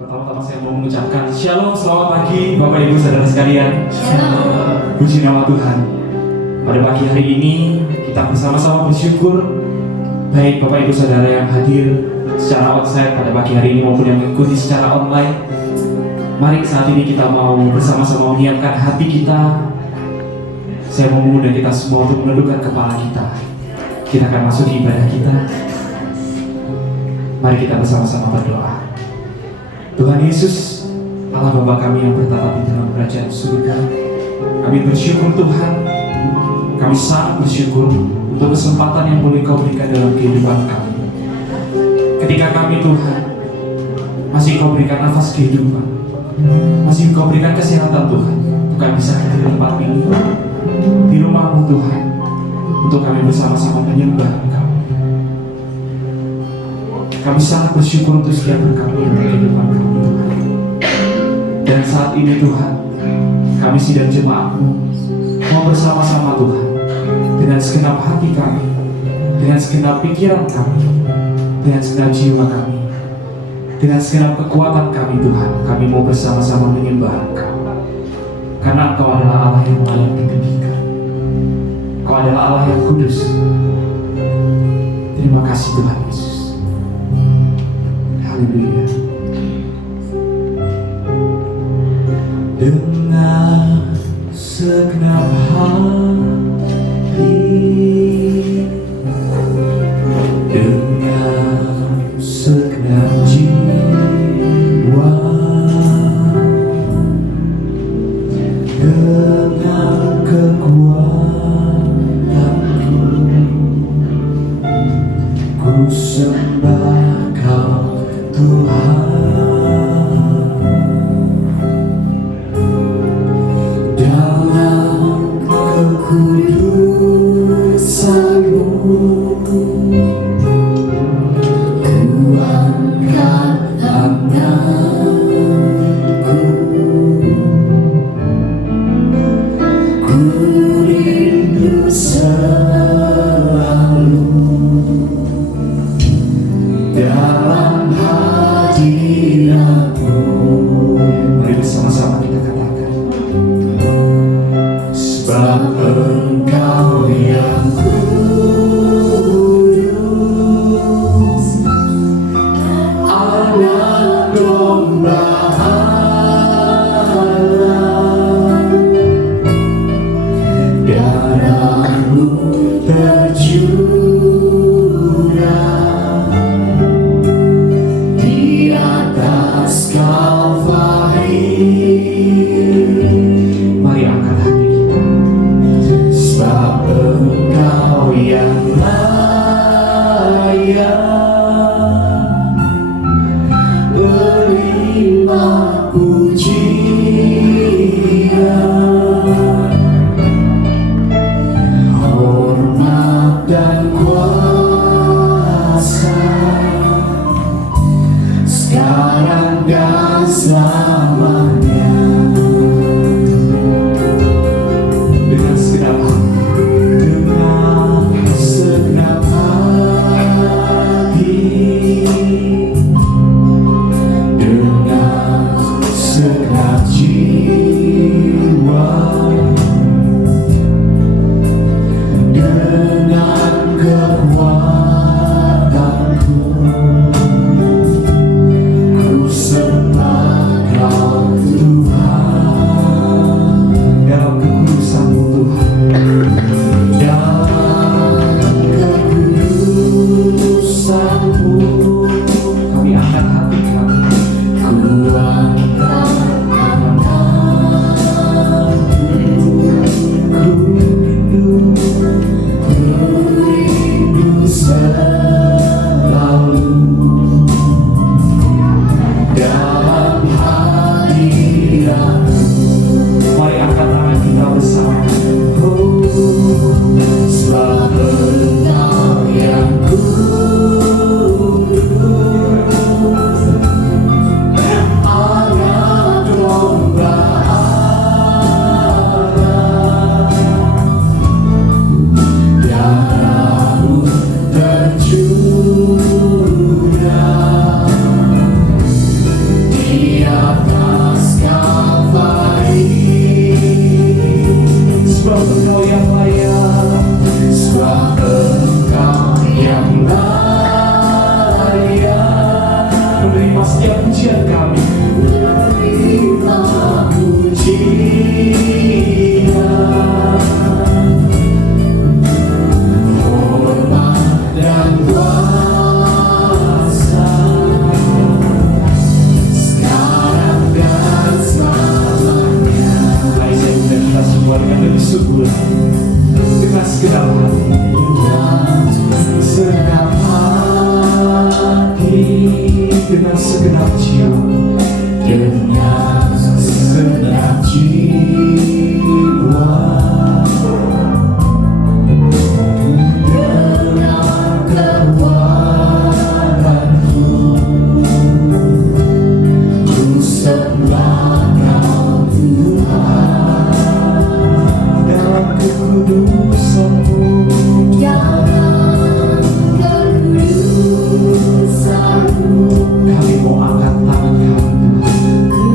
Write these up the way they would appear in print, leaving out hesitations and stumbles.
Pertama-tama saya mau mengucapkan Shalom, selamat pagi Bapak Ibu Saudara sekalian. Shalom. Puji nama Tuhan. Pada pagi hari ini kita bersama-sama bersyukur, baik Bapak Ibu Saudara yang hadir secara onsite pada pagi hari ini maupun yang mengikuti secara online. Mari saat ini kita mau bersama-sama menyiapkan hati kita. Saya mau mengundang kita semua untuk menundukkan kepala kita. Kita akan masuk ke ibadah kita. Mari kita bersama-sama berdoa. Tuhan Yesus, Allah Bapa kami yang bertatap di dalam kerajaan surga, kami bersyukur Tuhan. Kami sangat bersyukur untuk kesempatan yang boleh Kau berikan dalam kehidupan kami. Ketika kami Tuhan masih Kau berikan nafas kehidupan, masih Kau berikan kesehatan Tuhan, bukan bisa hadir di tempat ini, di rumah-Mu Tuhan, untuk kami bersama-sama menyembah Engkau. Kami sangat bersyukur untuk setiap berkat dalam kehidupan kami Tuhan. Dan saat ini Tuhan, kami sidang jemaat-Mu mau bersama-sama Tuhan, dengan segenap hati kami, dengan segenap pikiran kami, dengan segenap jiwa kami, dengan segenap kekuatan kami Tuhan, kami mau bersama-sama menyembah Engkau. Karena Engkau adalah Allah yang layak ditinggikan. Engkau adalah Allah yang kudus. Terima kasih Tuhan Yesus. Haleluya. Dengan segenap hati, dengan segenap jiwa, dengan kekuatanku, ku sembah Kau Tuhan. Dalam kekudusan-Mu ku angkat tanganku, ku rindu selalu dalam hadirat-Mu. Mari bersama-sama kita katakan, sebab Engkau yang kudus, Anak Domba Allah, darah-Mu tercurah di atas Kalvari. Mari angkat hati kita, sebab Engkau yang layak berlimpah pujian, hormat dan kuasa, sekarang dan selamanya. Dengan segenap hati, dengan segenap jiwa, dengan kekuatanku, ku sembah Kau di atas Kalvari. Sebab Engkau yang layak, Sebab Engkau yang layak menerima setiap pujian kami. menerima pujian, hormat dan kuasa, sekarang dan selamanya. Hai saya undang kita semua dengan lebih subur, dengan segenap hati, segenap hati, dengan segenap jiwa, Dengan segenap jiwa, dengan kekuatanku, ku sembah Kau Tuhan. dalam kekudusan-Mu. Dalam kekudusan-Mu, Kami mau angkat tangan kami, Tuhan. ku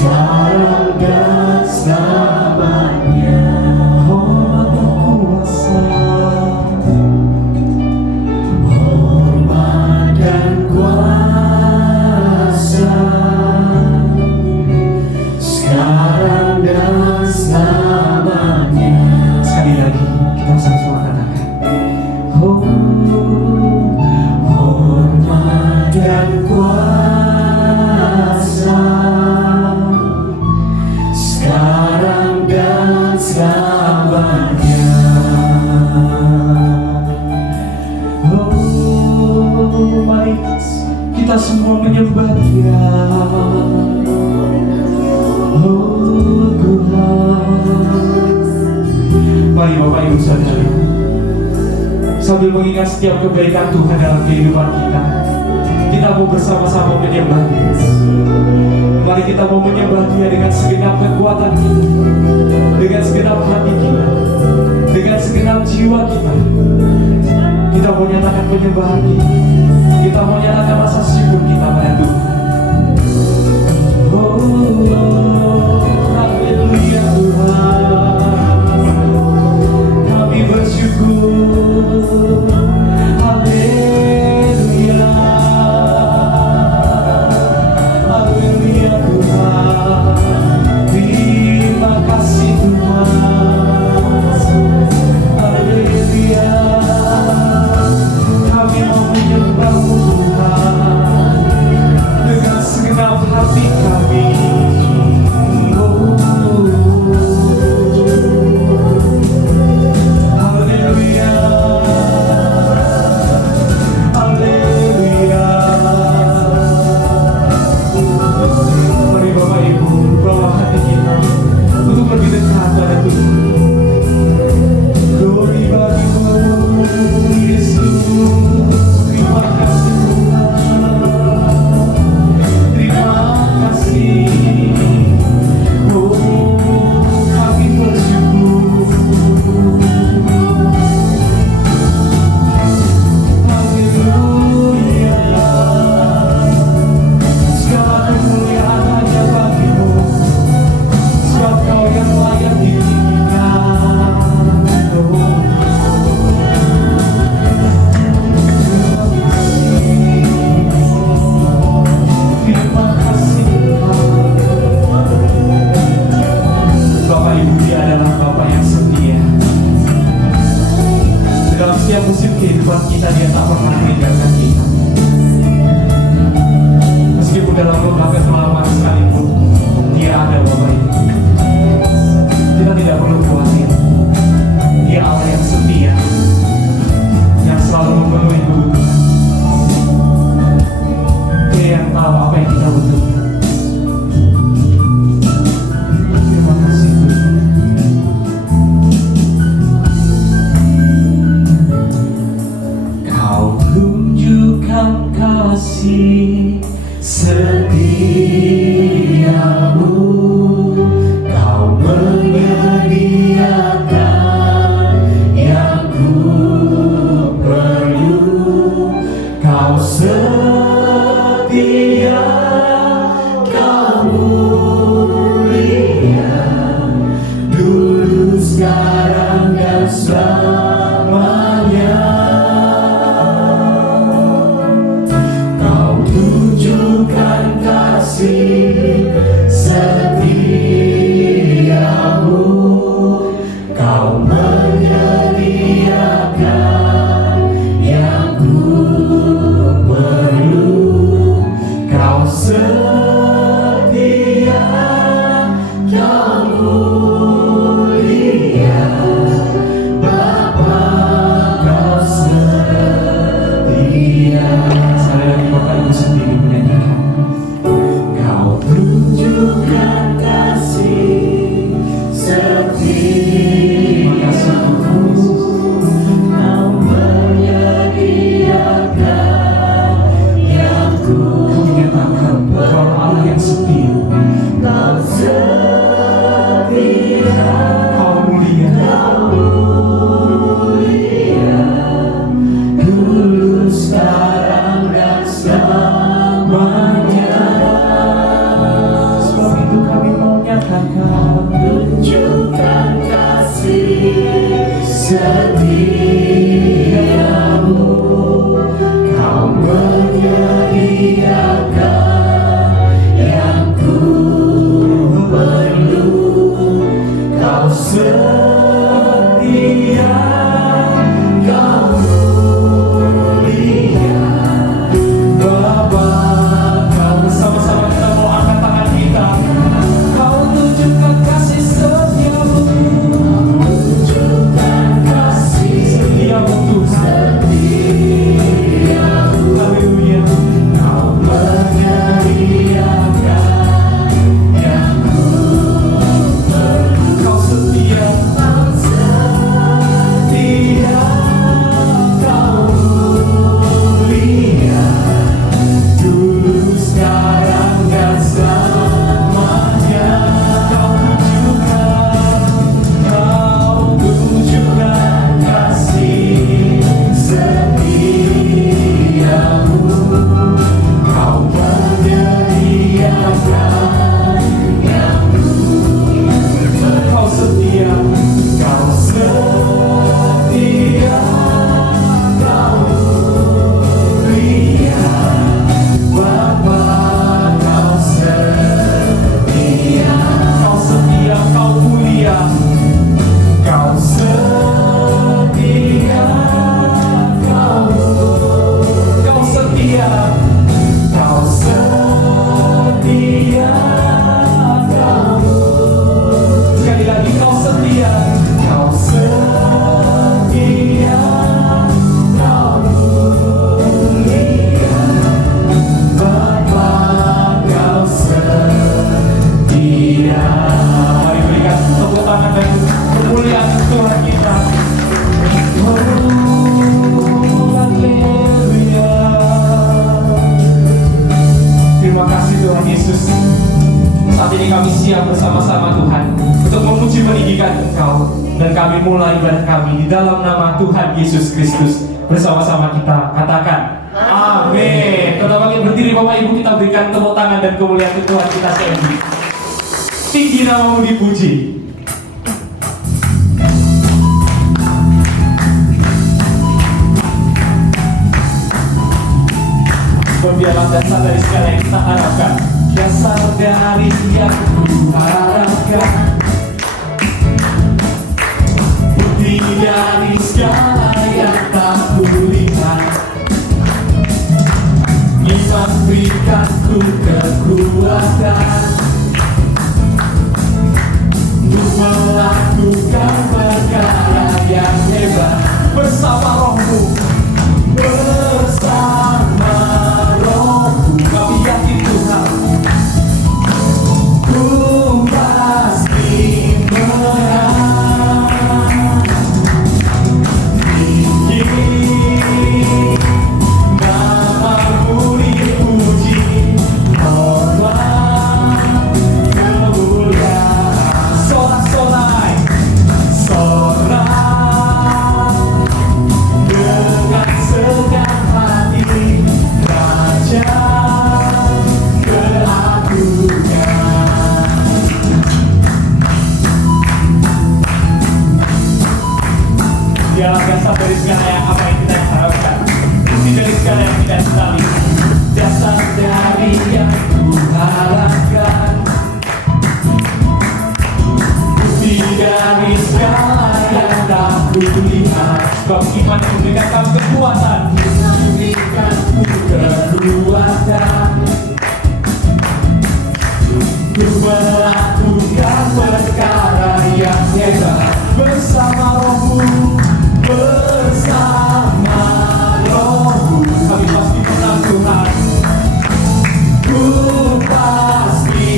sekarang dan selamanya. Hormat dan kuasa, Sekarang dan selamanya. sekali lagi kita sama-sama katakan, Hormat dan kuasa, sekarang dan selamanya. mari kita semua menyembah Dia. Tuhan, mari Bapak Ibu Saudara, sambil mengingat setiap kebaikan Tuhan dalam kehidupan kita, kita mau bersama-sama menyembah Dia. Mari kita mau menyembah Dia dengan segenap kekuatan kita, dengan segenap hati kita, dengan segenap jiwa kita. Kita mau nyatakan penyembahan kita, kita mau nyatakan rasa syukur kita pada Tuhan. Haleluya Tuhan, kami bersyukur. Haleluya, haleluya Tuhan, terima kasih Tuhan. Haleluya, kami mau menyembah-Mu Tuhan dengan segenap hati kami. Haleluya, haleluya. Mari Bapak Ibu bawa hati kita untuk lebih dekat pada Tuhan. Glory bagimu Yesus, terima kasih Tuhan, terima kasih. setiamu, Kau menyediakan yang ku perlu. Kau setia, Kau mulia, Bapa. Kau bersama-sama kita mau angkat tangan kita. Kau tunjukkan kasih setiamu, tunjukkan kasih setiamu Tuhan. setiamu. Haleluya. Kau menyediakan yang ku perlu. Kau setia, Kau setia, Kau mulia, dulu, sekarang, dan selamanya. kau tunjukkan Kasih setiamu, Kau menyediakan yang kau setia, Kau setia, Kau mulia, Bapa, Kau setia, kau setia, kau mulia. Kau setia, Kau Kau setia, Kau setia, Kau sekali lagi kau setia. Kau setia, Kau mulia, Bapa, Kau setia. Mari berikan tepuk tangan dan kemuliaan Tuhan kita. Oh, haleluya. Terima kasih Tuhan Yesus. Saat ini kami siap bersama-sama Tuhan untuk memuji meninggikan Engkau, dan kami mulai ibadah kami di dalam nama Tuhan Yesus Kristus. Bersama-sama kita katakan amin. Tetap bangkit berdiri Bapak Ibu, kita berikan tepuk tangan dan kemuliaan untuk Tuhan kita sendiri. Tinggi namamu dipuji. Berdialah dasar dari segala yang kita harapkan, dasar dari yang ku harapkan, Bukti dari segala yang tak kulihat, iman berikanku kekuatan untuk melakukan perkara yang hebat bersama rohmu. bersama Rohmu. Kami yakin Tuhan, Ku pasti menang. Tinggi namamu dipuji, hormat kemuliaan. sorak-sorai, Sorak dengan segenap hati, Raja keagungan. dialah dasar dari segala yang apa yang kita harapkan, bukti dari segala yang kita sesali, dasar dari yang ku harapkan, Bukti dari segala yang tak kulihat, sebab iman yang memberikan kami kekuatan. berikanku kekuatan untuk melakukan perkara yang hebat bersama Rohmu, bersama Rohmu. Kami pasti menang Tuhan. Ku pasti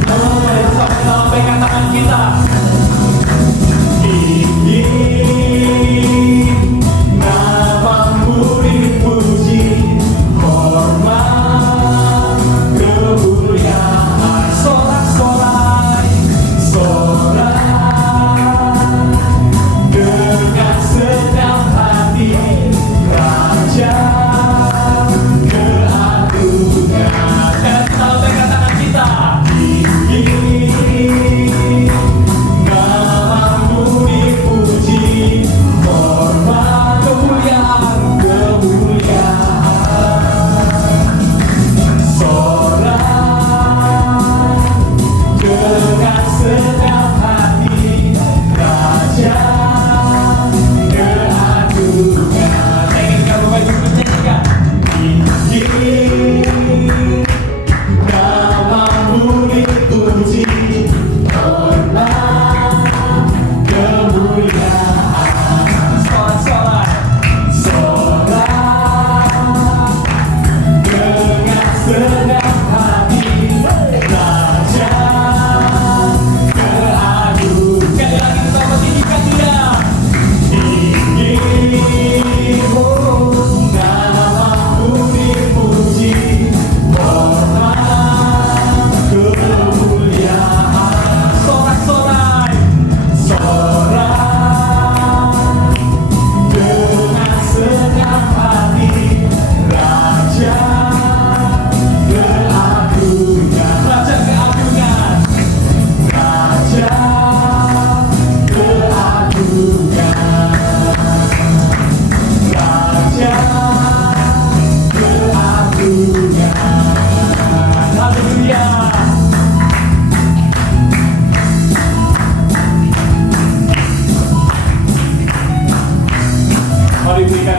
menang. Sampai dalam pegang tangan kita. Tinggi namamu dipuji, hormat kemuliaan. Sorak-sorai, Sorak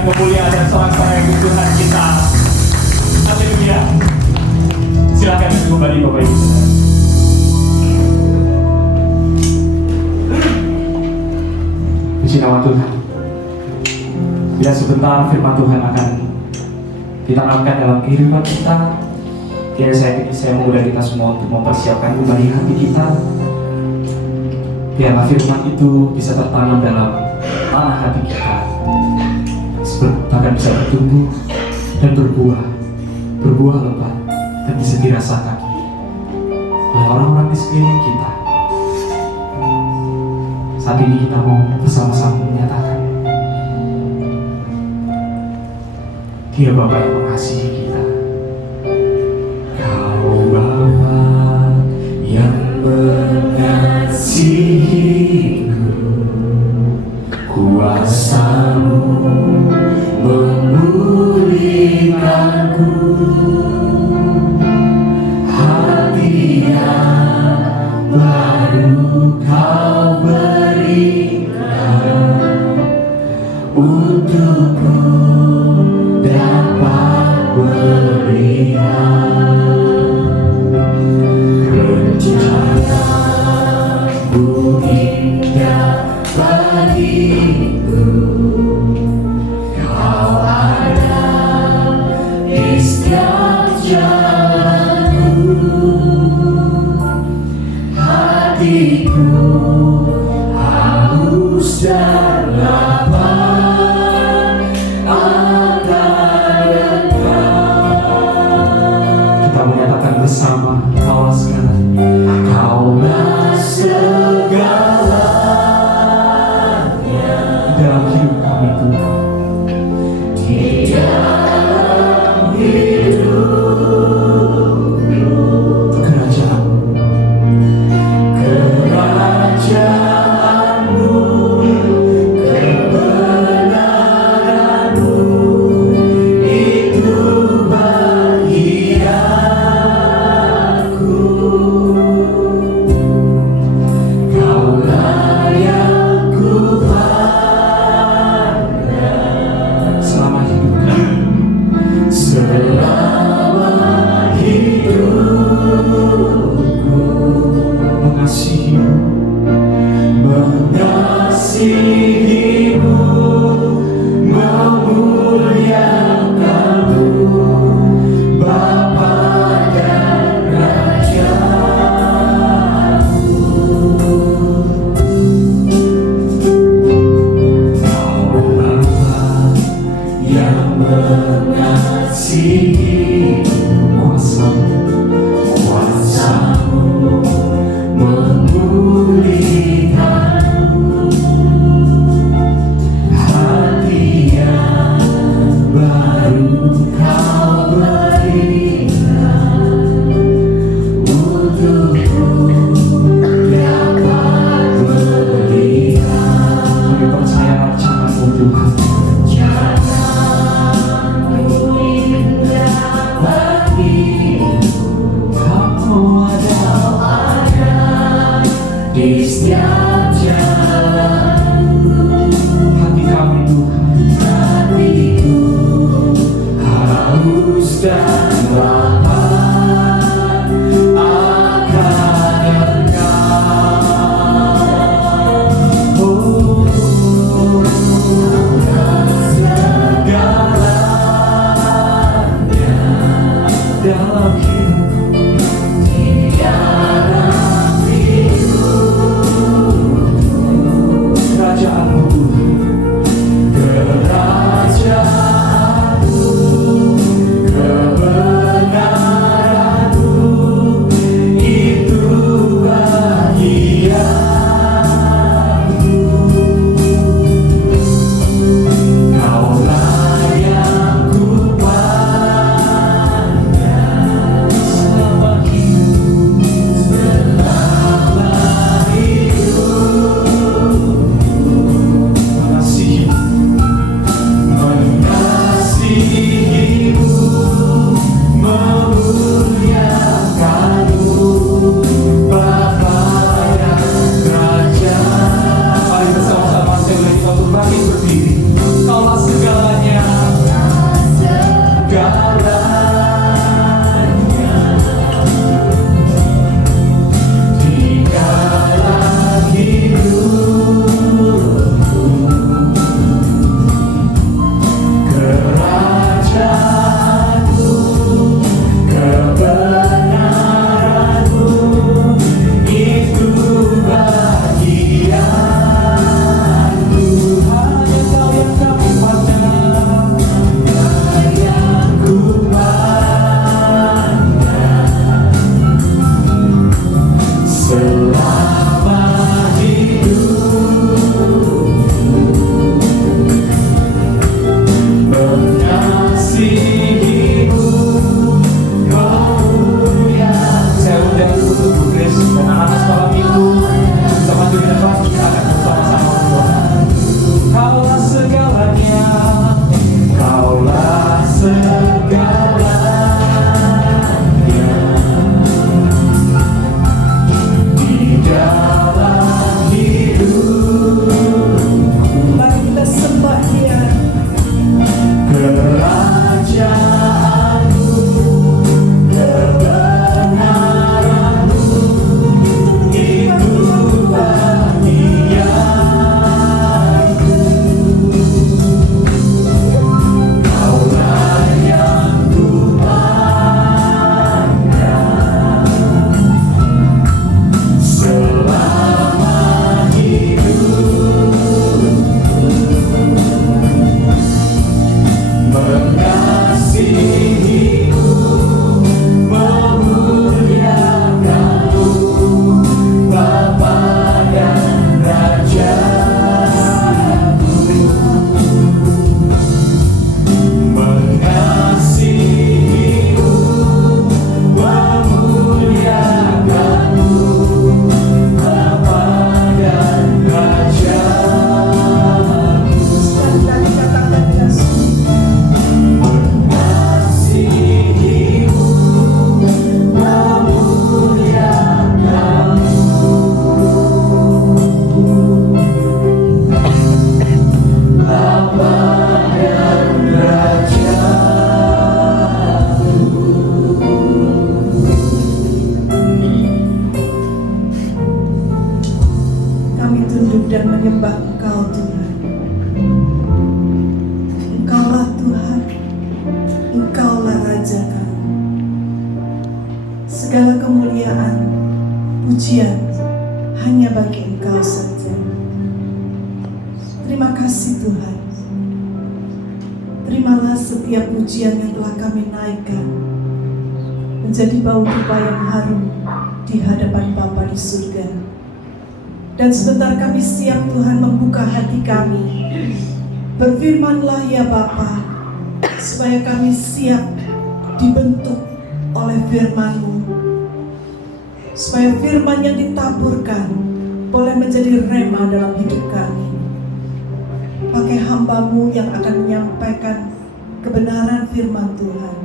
kemuliaan dan sorak-sorai Tuhan kita. Haleluya. Silakan kembali Bapak Ibu Saudara. Puji nama Tuhan. Bila sebentar firman Tuhan akan ditanamkan dalam kehidupan kita, saya mengundang kita semua untuk mempersiapkan kembali hati kita. Biarlah firman itu bisa tertanam dalam tanah hati kita, bahkan bisa bertumbuh dan berbuah lebat dan bisa dirasakan oleh orang-orang di sekeliling kita. Saat ini kita mau bersama-sama menyatakan Dia Bapa yang mengasihi kita. Kau Bapa yang mengasihiku, kuasa-Mu memulihkanku, hati yang baru Kau berikan untukku dapat melihat rencana-Mu indah bagiku. Kau ada di setiap jalanku, hatiku haus dan lapar akan Engkau. Kita menyatakan bersama, Kaulah segalanya, Kaulah segalanya dalam hidup kami Tuhan. Di dalam hidupku, Kerajaan-Mu, kebenaran-Mu, itu bagi aku. Kaulah yang ku pandang selama hidupku, mengasihi-Mu, memuliakan-Mu, Bapa dan Raja-Mu. Kau Bapa yang mengasihi, kuasa-Mu memulihkanmu, hati yang baru Kau berikan untukku dapat melihat. Kami percaya rancangan-Mu Tuhan, rancangan-Mu indah bagiku. Kau ada di setiap jalanku, hati kami Tuhan, hatiku haus dan lapar akan Engkau. Oh, segalanya dalam hidupku, di dalam kerajaan-Mu Tuhan, kerajaan-Mu, kebenaran-Mu, selama hidup mengasihimu, kau mulia. Saya undang untuk Bu Grace dan anak-anak sekolah minggu bisa maju di depan, kita akan bersama-sama berdoa. Kaulah segalanya, Kaulah segalanya di dalam hidup. Mari kita sembah Dia. Kerajaanmu, kebenaranmu, itu bahagiaku. Kaulah yang ku pandang selama mengasihimu, memuliakanmu, Bapa dan Rajaku. Mengasihimu, memuliakanmu, Bapa dan Rajaku. Sekali lagi katakan Yesus. Mengasihimu, memuliakanmu, Bapa dan Rajaku. Kami tunduk dan menyembah Engkau Tuhan. Engkaulah Tuhan, Engkaulah Raja kami. Segala kemuliaan, pujian hanya bagi Engkau saja. Terima kasih Tuhan. Terimalah setiap pujian yang telah kami naikkan menjadi bau dupa yang harum di hadapan Bapa di surga. Dan sebentar kami siap Tuhan membuka hati kami. Berfirmanlah ya Bapa, supaya kami siap dibentuk oleh firman-Mu. Supaya firman yang ditaburkan boleh menjadi rema dalam hidup kami. Pakai hamba-Mu yang akan menyampaikan kebenaran firman Tuhan.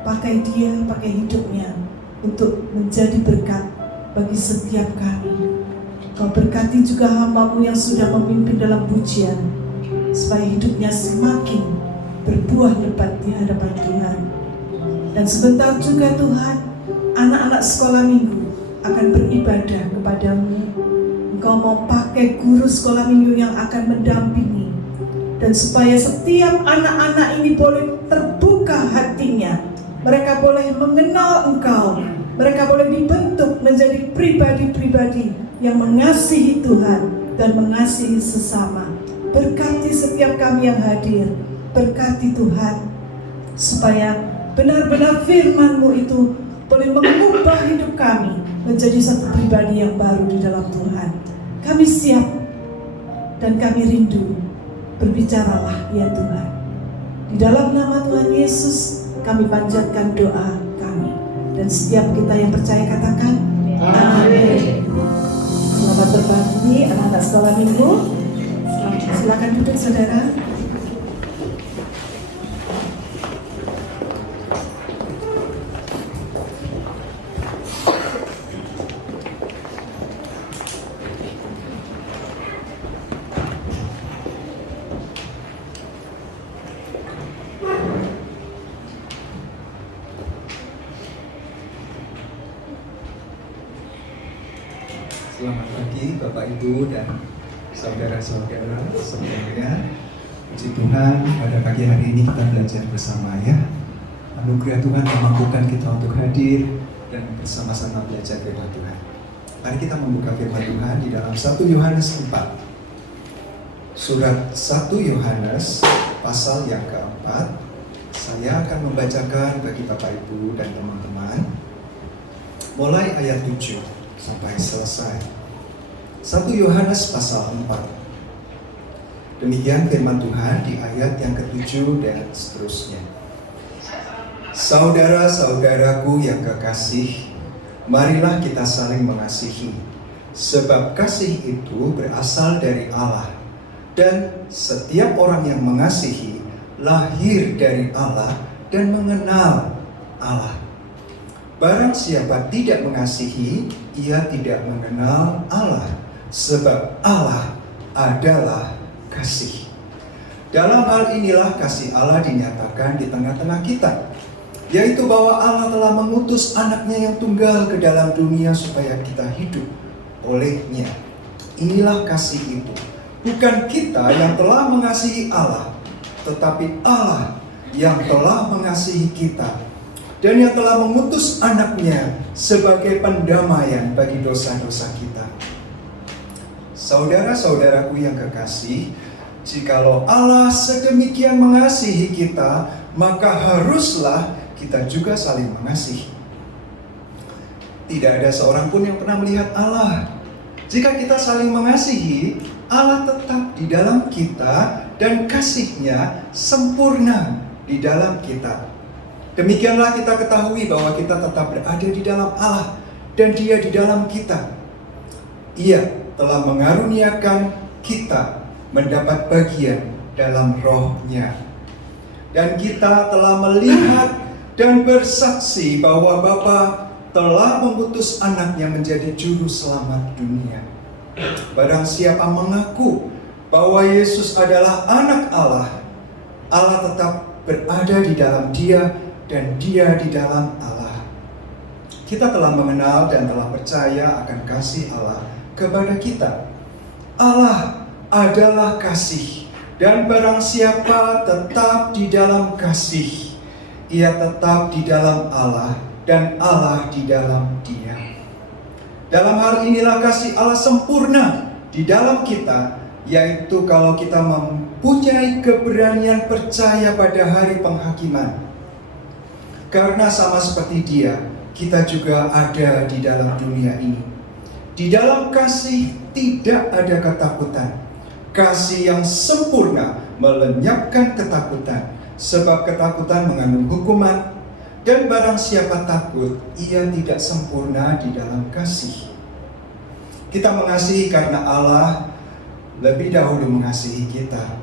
Pakai dia, pakai hidupnya untuk menjadi berkat bagi setiap kami. Kau berkati juga hamba-Mu yang sudah memimpin dalam pujian, supaya hidupnya semakin berbuah lebat di hadapan Tuhan. Dan sebentar juga Tuhan, anak-anak sekolah minggu akan beribadah kepadamu. Engkau mau pakai guru sekolah minggu yang akan mendampingi. Dan supaya setiap anak-anak ini boleh terbuka hatinya, mereka boleh mengenal Engkau, mereka boleh dibentuk menjadi pribadi-pribadi yang mengasihi Tuhan dan mengasihi sesama. Berkati setiap kami yang hadir, berkati Tuhan, supaya benar-benar firman-Mu itu boleh mengubah hidup kami menjadi satu pribadi yang baru di dalam Tuhan. Kami siap dan kami rindu. Berbicaralah ya Tuhan. Di dalam nama Tuhan Yesus kami panjatkan doa kami. Dan setiap kita yang percaya katakan amin. Selamat berbakti anak-anak sekolah minggu. Silakan duduk saudara. Selamat pagi Bapak Ibu dan saudara-saudara semuanya. Puji Tuhan, pada pagi hari ini kita belajar bersama ya. Anugerah Tuhan memampukan kita untuk hadir dan bersama-sama belajar firman Tuhan. Mari kita membuka firman Tuhan di dalam 1 Yohanes 4. Surat 1 Yohanes pasal yang keempat. Saya akan membacakan bagi Bapak Ibu dan teman-teman mulai ayat 7. sampai selesai. 1 Yohanes pasal 4. Demikian firman Tuhan di ayat yang ke-7 dan seterusnya. Saudara-saudaraku yang kekasih, marilah kita saling mengasihi, sebab kasih itu berasal dari Allah, dan setiap orang yang mengasihi lahir dari Allah dan mengenal Allah. Barang siapa tidak mengasihi, ia tidak mengenal Allah, sebab Allah adalah kasih. Dalam hal inilah kasih Allah dinyatakan di tengah-tengah kita, yaitu bahwa Allah telah mengutus anaknya yang tunggal ke dalam dunia supaya kita hidup olehnya. Inilah kasih itu. Bukan kita yang telah mengasihi Allah, tetapi Allah yang telah mengasihi kita dan yang telah mengutus anaknya sebagai pendamaian bagi dosa-dosa kita. Saudara-saudaraku yang kekasih, jikalau Allah sedemikian mengasihi kita, maka haruslah kita juga saling mengasihi. Tidak ada seorang pun yang pernah melihat Allah. Jika kita saling mengasihi, Allah tetap di dalam kita dan kasih-Nya sempurna di dalam kita. Demikianlah kita ketahui bahwa kita tetap berada di dalam Allah dan Dia di dalam kita. Ia telah mengaruniakan kita mendapat bagian dalam Roh-Nya. Dan kita telah melihat dan bersaksi bahwa Bapa telah mengutus anaknya menjadi juru selamat dunia. Barang siapa mengaku bahwa Yesus adalah anak Allah, Allah tetap berada di dalam dia dan dia di dalam Allah. Kita telah mengenal dan telah percaya akan kasih Allah kepada kita. Allah adalah kasih, dan barang siapa tetap di dalam kasih, ia tetap di dalam Allah dan Allah di dalam dia. Dalam hal inilah kasih Allah sempurna di dalam kita, yaitu kalau kita mempunyai keberanian percaya pada hari penghakiman. Karena sama seperti Dia, kita juga ada di dalam dunia ini. Di dalam kasih tidak ada ketakutan. Kasih yang sempurna melenyapkan ketakutan, sebab ketakutan mengandung hukuman, dan barang siapa takut, ia tidak sempurna di dalam kasih. Kita mengasihi karena Allah lebih dahulu mengasihi kita.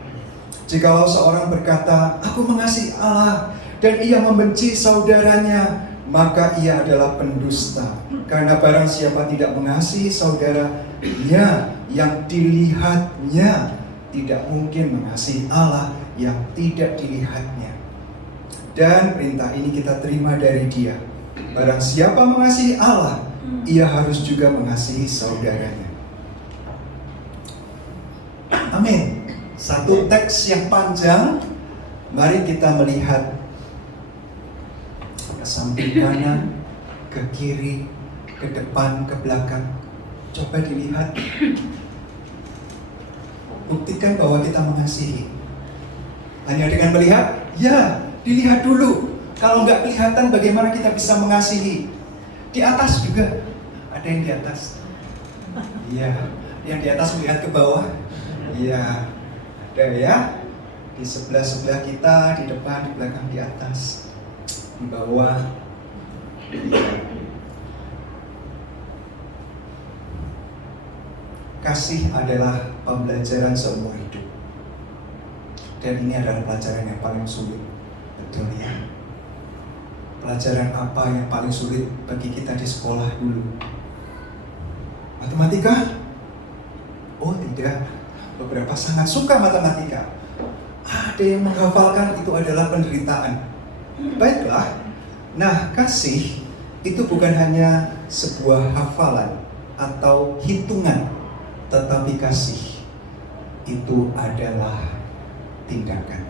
Jikalau seorang berkata, aku mengasihi Allah, dan ia membenci saudaranya, maka ia adalah pendusta. Karena barang siapa tidak mengasihi saudaranya yang dilihatnya, tidak mungkin mengasihi Allah yang tidak dilihatnya. Dan perintah ini kita terima dari Dia. Barang siapa mengasihi Allah, ia harus juga mengasihi saudaranya. Amin. Satu teks yang panjang. Mari kita melihat ke samping kanan, ke kiri, ke depan, ke belakang. Coba dilihat. Buktikan bahwa kita mengasihi. Hanya dengan melihat, ya, dilihat dulu. Kalau nggak kelihatan, bagaimana kita bisa mengasihi? Di atas juga. Ada yang di atas. Iya. Yang di atas melihat ke bawah. Iya. Ada ya. Di sebelah-sebelah kita, di depan, di belakang, di atas. Di bawah. Iya. Kasih adalah pembelajaran seumur hidup. Dan ini adalah pelajaran yang paling sulit. Betul ya? Pelajaran apa yang paling sulit bagi kita di sekolah dulu? Matematika? Oh tidak. Beberapa sangat suka matematika. Ada yang menghafalkan itu adalah penderitaan. Baiklah. Nah, kasih itu bukan hanya sebuah hafalan atau hitungan, tetapi kasih itu adalah tindakan.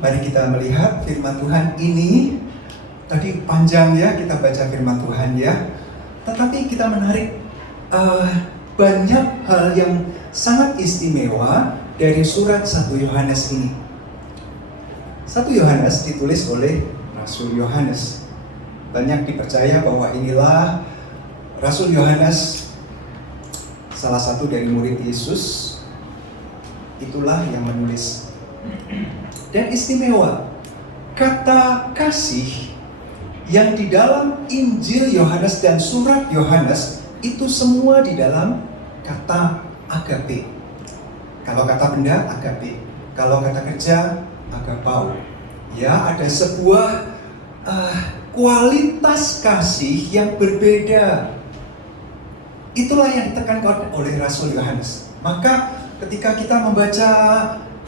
Mari kita melihat firman Tuhan ini. Tadi panjang ya kita baca firman Tuhan ya. Tetapi kita menarik banyak hal yang sangat istimewa dari surat 1 Yohanes ini. 1 Yohanes ditulis oleh Rasul Yohanes. Banyak dipercaya bahwa inilah Rasul Yohanes, salah satu dari murid Yesus, itulah yang menulis. Dan istimewa, kata kasih yang di dalam Injil Yohanes dan surat Yohanes itu semua di dalam kata agape. Kalau kata benda, agape. Kalau kata kerja, agapao. Ya, ada sebuah kualitas kasih yang berbeda. Itulah yang ditekankan oleh Rasul Yohanes. Maka ketika kita membaca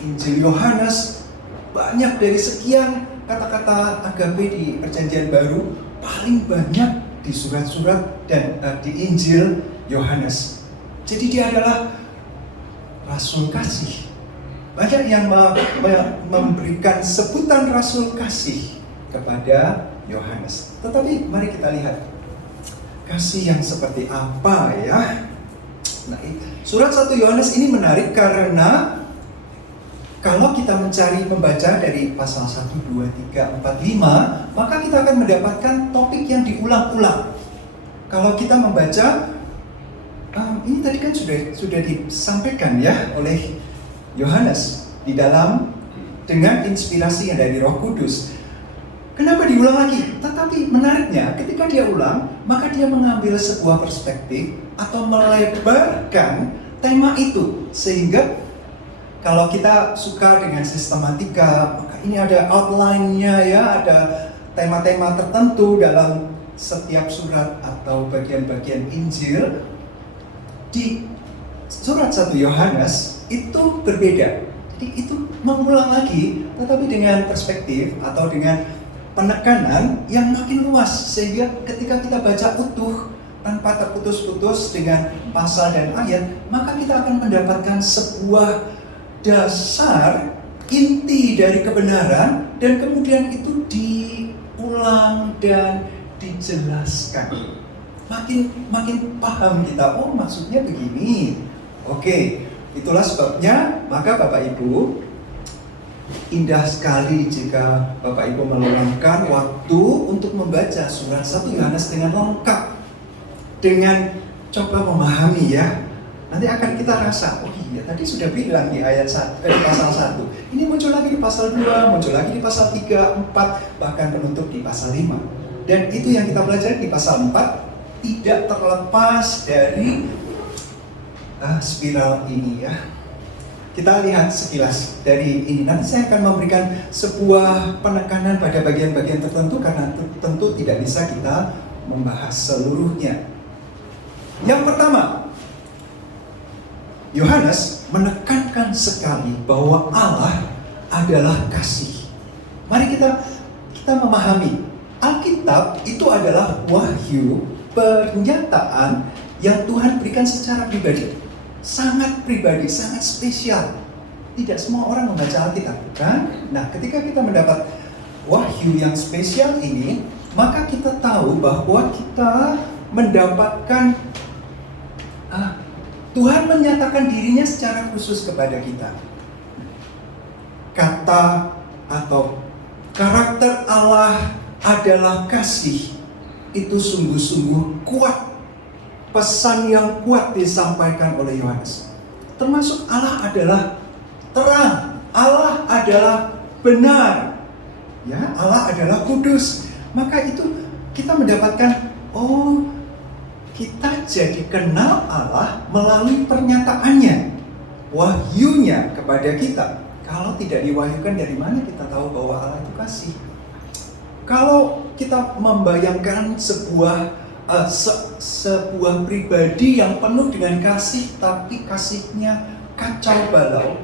Injil Yohanes, banyak dari sekian kata-kata agape di Perjanjian Baru, paling banyak di surat-surat dan di Injil Yohanes. Jadi dia adalah Rasul kasih. Banyak yang memberikan sebutan Rasul kasih kepada Yohanes. Tetapi mari kita lihat kasih yang seperti apa ya. Nah, surat 1 Yohanes ini menarik karena kalau kita membaca dari pasal 1, 2, 3, 4, 5, maka kita akan mendapatkan topik yang diulang-ulang. Kalau kita membaca, ini tadi kan sudah disampaikan ya oleh Yohanes di dalam dengan inspirasi yang dari Roh Kudus. Kenapa diulang lagi? Tetapi menariknya, ketika dia ulang, maka dia mengambil sebuah perspektif atau melebarkan tema itu. Sehingga kalau kita suka dengan sistematika, maka ini ada outline-nya ya, ada tema-tema tertentu dalam setiap surat atau bagian-bagian Injil. Di surat 1 Yohanes itu berbeda. Jadi itu mengulang lagi, tetapi dengan perspektif atau dengan penekanan yang makin luas, sehingga ketika kita baca utuh tanpa terputus-putus dengan pasal dan ayat, maka kita akan mendapatkan sebuah dasar inti dari kebenaran, dan kemudian itu diulang dan dijelaskan. Makin paham kita, oh maksudnya begini. Oke, itulah sebabnya maka Bapak Ibu, indah sekali jika Bapak Ibu meluangkan waktu untuk membaca surat 1 Yohanes dengan lengkap, dengan coba memahami ya. Nanti akan kita rasa, oh iya tadi sudah bilang di pasal 1, ini muncul lagi di pasal 2, muncul lagi di pasal 3, 4, bahkan penutup di pasal 5. Dan itu yang kita pelajari di pasal 4 tidak terlepas dari spiral ini ya. Kita lihat sekilas dari ini. Nanti saya akan memberikan sebuah penekanan pada bagian-bagian tertentu karena tentu tidak bisa kita membahas seluruhnya. Yang pertama, Yohanes menekankan sekali bahwa Allah adalah kasih. Mari kita memahami, Alkitab itu adalah wahyu, pernyataan yang Tuhan berikan secara pribadi. Sangat pribadi, sangat spesial. Tidak semua orang membaca Alkitab, kan? Nah, ketika kita mendapat wahyu yang spesial ini, maka kita tahu bahwa kita mendapatkan Tuhan menyatakan dirinya secara khusus kepada kita. Kata atau karakter Allah adalah kasih. Itu sungguh-sungguh kuat. Pesan yang kuat disampaikan oleh Yohanes. Termasuk Allah adalah terang, Allah adalah benar, ya, Allah adalah kudus. Maka itu kita mendapatkan, oh, kita jadi kenal Allah melalui pernyataannya, wahyunya kepada kita. Kalau tidak diwahyukan, dari mana kita tahu bahwa Allah itu kasih? Kalau kita membayangkan sebuah pribadi yang penuh dengan kasih, tapi kasihnya kacau balau,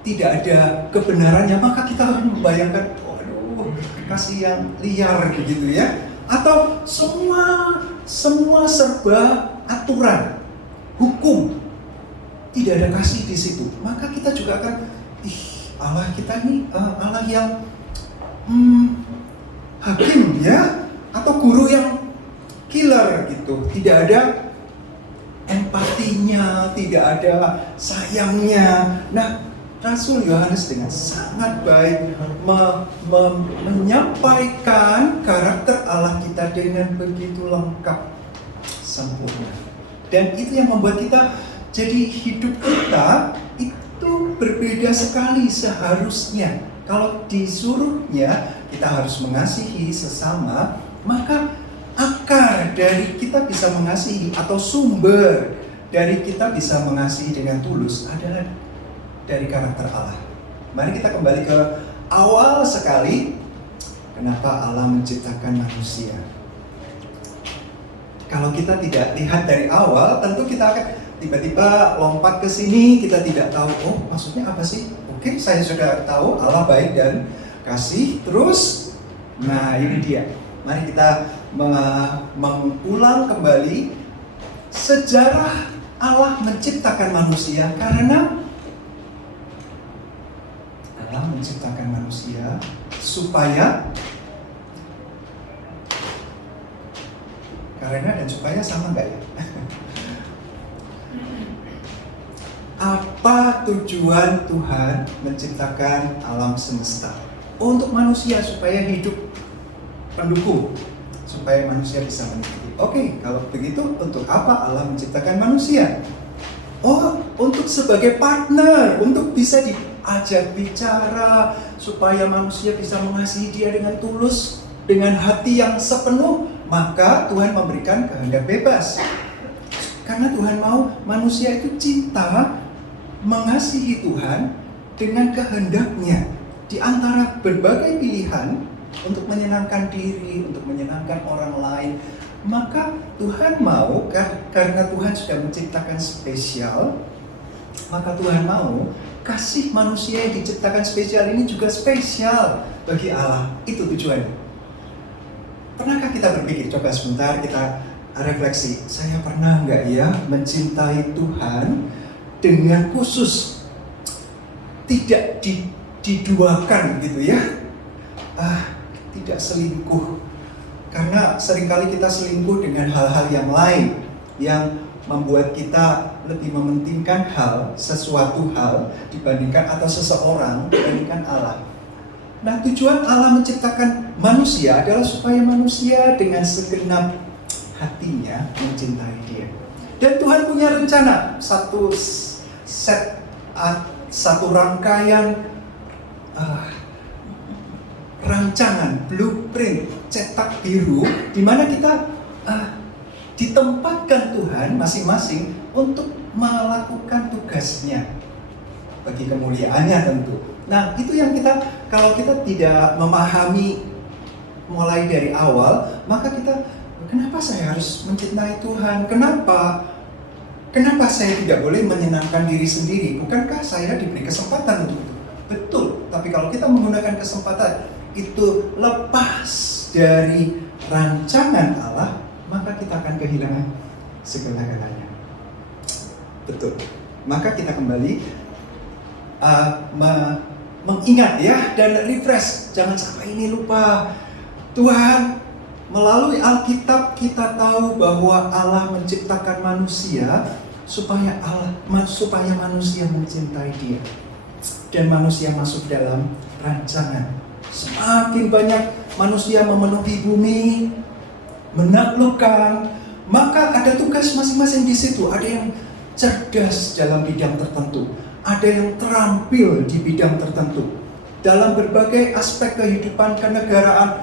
tidak ada kebenarannya, maka kita membayangkan, waduh, kasih yang liar begitu ya. Atau semua serba aturan, hukum, tidak ada kasih di situ. Maka kita juga akan, Allah kita ini Allah yang hakim ya, atau guru yang killer gitu, tidak ada empatinya, tidak ada sayangnya. Nah, Rasul Yohanes dengan sangat baik menyampaikan karakter Allah kita dengan begitu lengkap. sempurna. Dan itu yang membuat kita jadi hidup kita itu berbeda sekali seharusnya. Kalau disuruhnya kita harus mengasihi sesama, maka akar dari kita bisa mengasihi atau sumber dari kita bisa mengasihi dengan tulus adalah dari karakter Allah. Mari kita kembali ke awal sekali. Kenapa Allah menciptakan manusia? Kalau kita tidak lihat dari awal, tentu kita akan tiba-tiba lompat ke sini, kita tidak tahu, oh maksudnya apa sih? Oke, saya sudah tahu Allah baik dan kasih. Terus, nah ini dia. Mari kita mengulang kembali sejarah Allah menciptakan manusia karena Allah menciptakan manusia supaya dan supaya sama nggak ya? Apa tujuan Tuhan menciptakan alam semesta? Untuk manusia supaya hidup pendukung, supaya manusia bisa menikmati. Oke, kalau begitu untuk apa Allah menciptakan manusia? Oh, untuk sebagai partner, untuk bisa diajak bicara, supaya manusia bisa mengasihi Dia dengan tulus, dengan hati yang sepenuh. Maka Tuhan memberikan kehendak bebas. Karena Tuhan mau manusia itu cinta, mengasihi Tuhan dengan kehendaknya. Di antara berbagai pilihan untuk menyenangkan diri, untuk menyenangkan orang lain, maka Tuhan mau, karena Tuhan sudah menciptakan spesial, maka Tuhan mau kasih manusia yang diciptakan spesial ini juga spesial bagi Allah. Itu tujuannya. Pernahkah kita berpikir, coba sebentar kita refleksi, saya pernah nggak ya mencintai Tuhan dengan khusus, tidak diduakan gitu ya, tidak selingkuh, karena seringkali kita selingkuh dengan hal-hal yang lain yang membuat kita lebih mementingkan sesuatu hal dibandingkan atau seseorang dibandingkan Allah. Nah, tujuan Allah menciptakan manusia adalah supaya manusia dengan segenap hatinya mencintai Dia. Dan Tuhan punya rencana, satu rangkaian rancangan, blueprint, cetak biru, di mana kita ditempatkan Tuhan masing-masing untuk melakukan tugasnya bagi kemuliaannya tentu. Nah, itu yang kalau kita tidak memahami mulai dari awal, maka kita, kenapa saya harus mencintai Tuhan? Kenapa saya tidak boleh menyenangkan diri sendiri? Bukankah saya diberi kesempatan untuk itu? Betul, tapi kalau kita menggunakan kesempatan itu lepas dari rancangan Allah, maka kita akan kehilangan segala-galanya. Betul. Maka kita kembali mengingat ya, dan refresh, jangan sampai ini lupa. Tuhan melalui Alkitab kita tahu bahwa Allah menciptakan manusia supaya manusia mencintai Dia dan manusia masuk dalam rancangan. Semakin banyak manusia memenuhi bumi, menaklukkan, maka ada tugas masing-masing di situ. Ada yang cerdas dalam bidang tertentu, ada yang terampil di bidang tertentu. Dalam berbagai aspek kehidupan kenegaraan,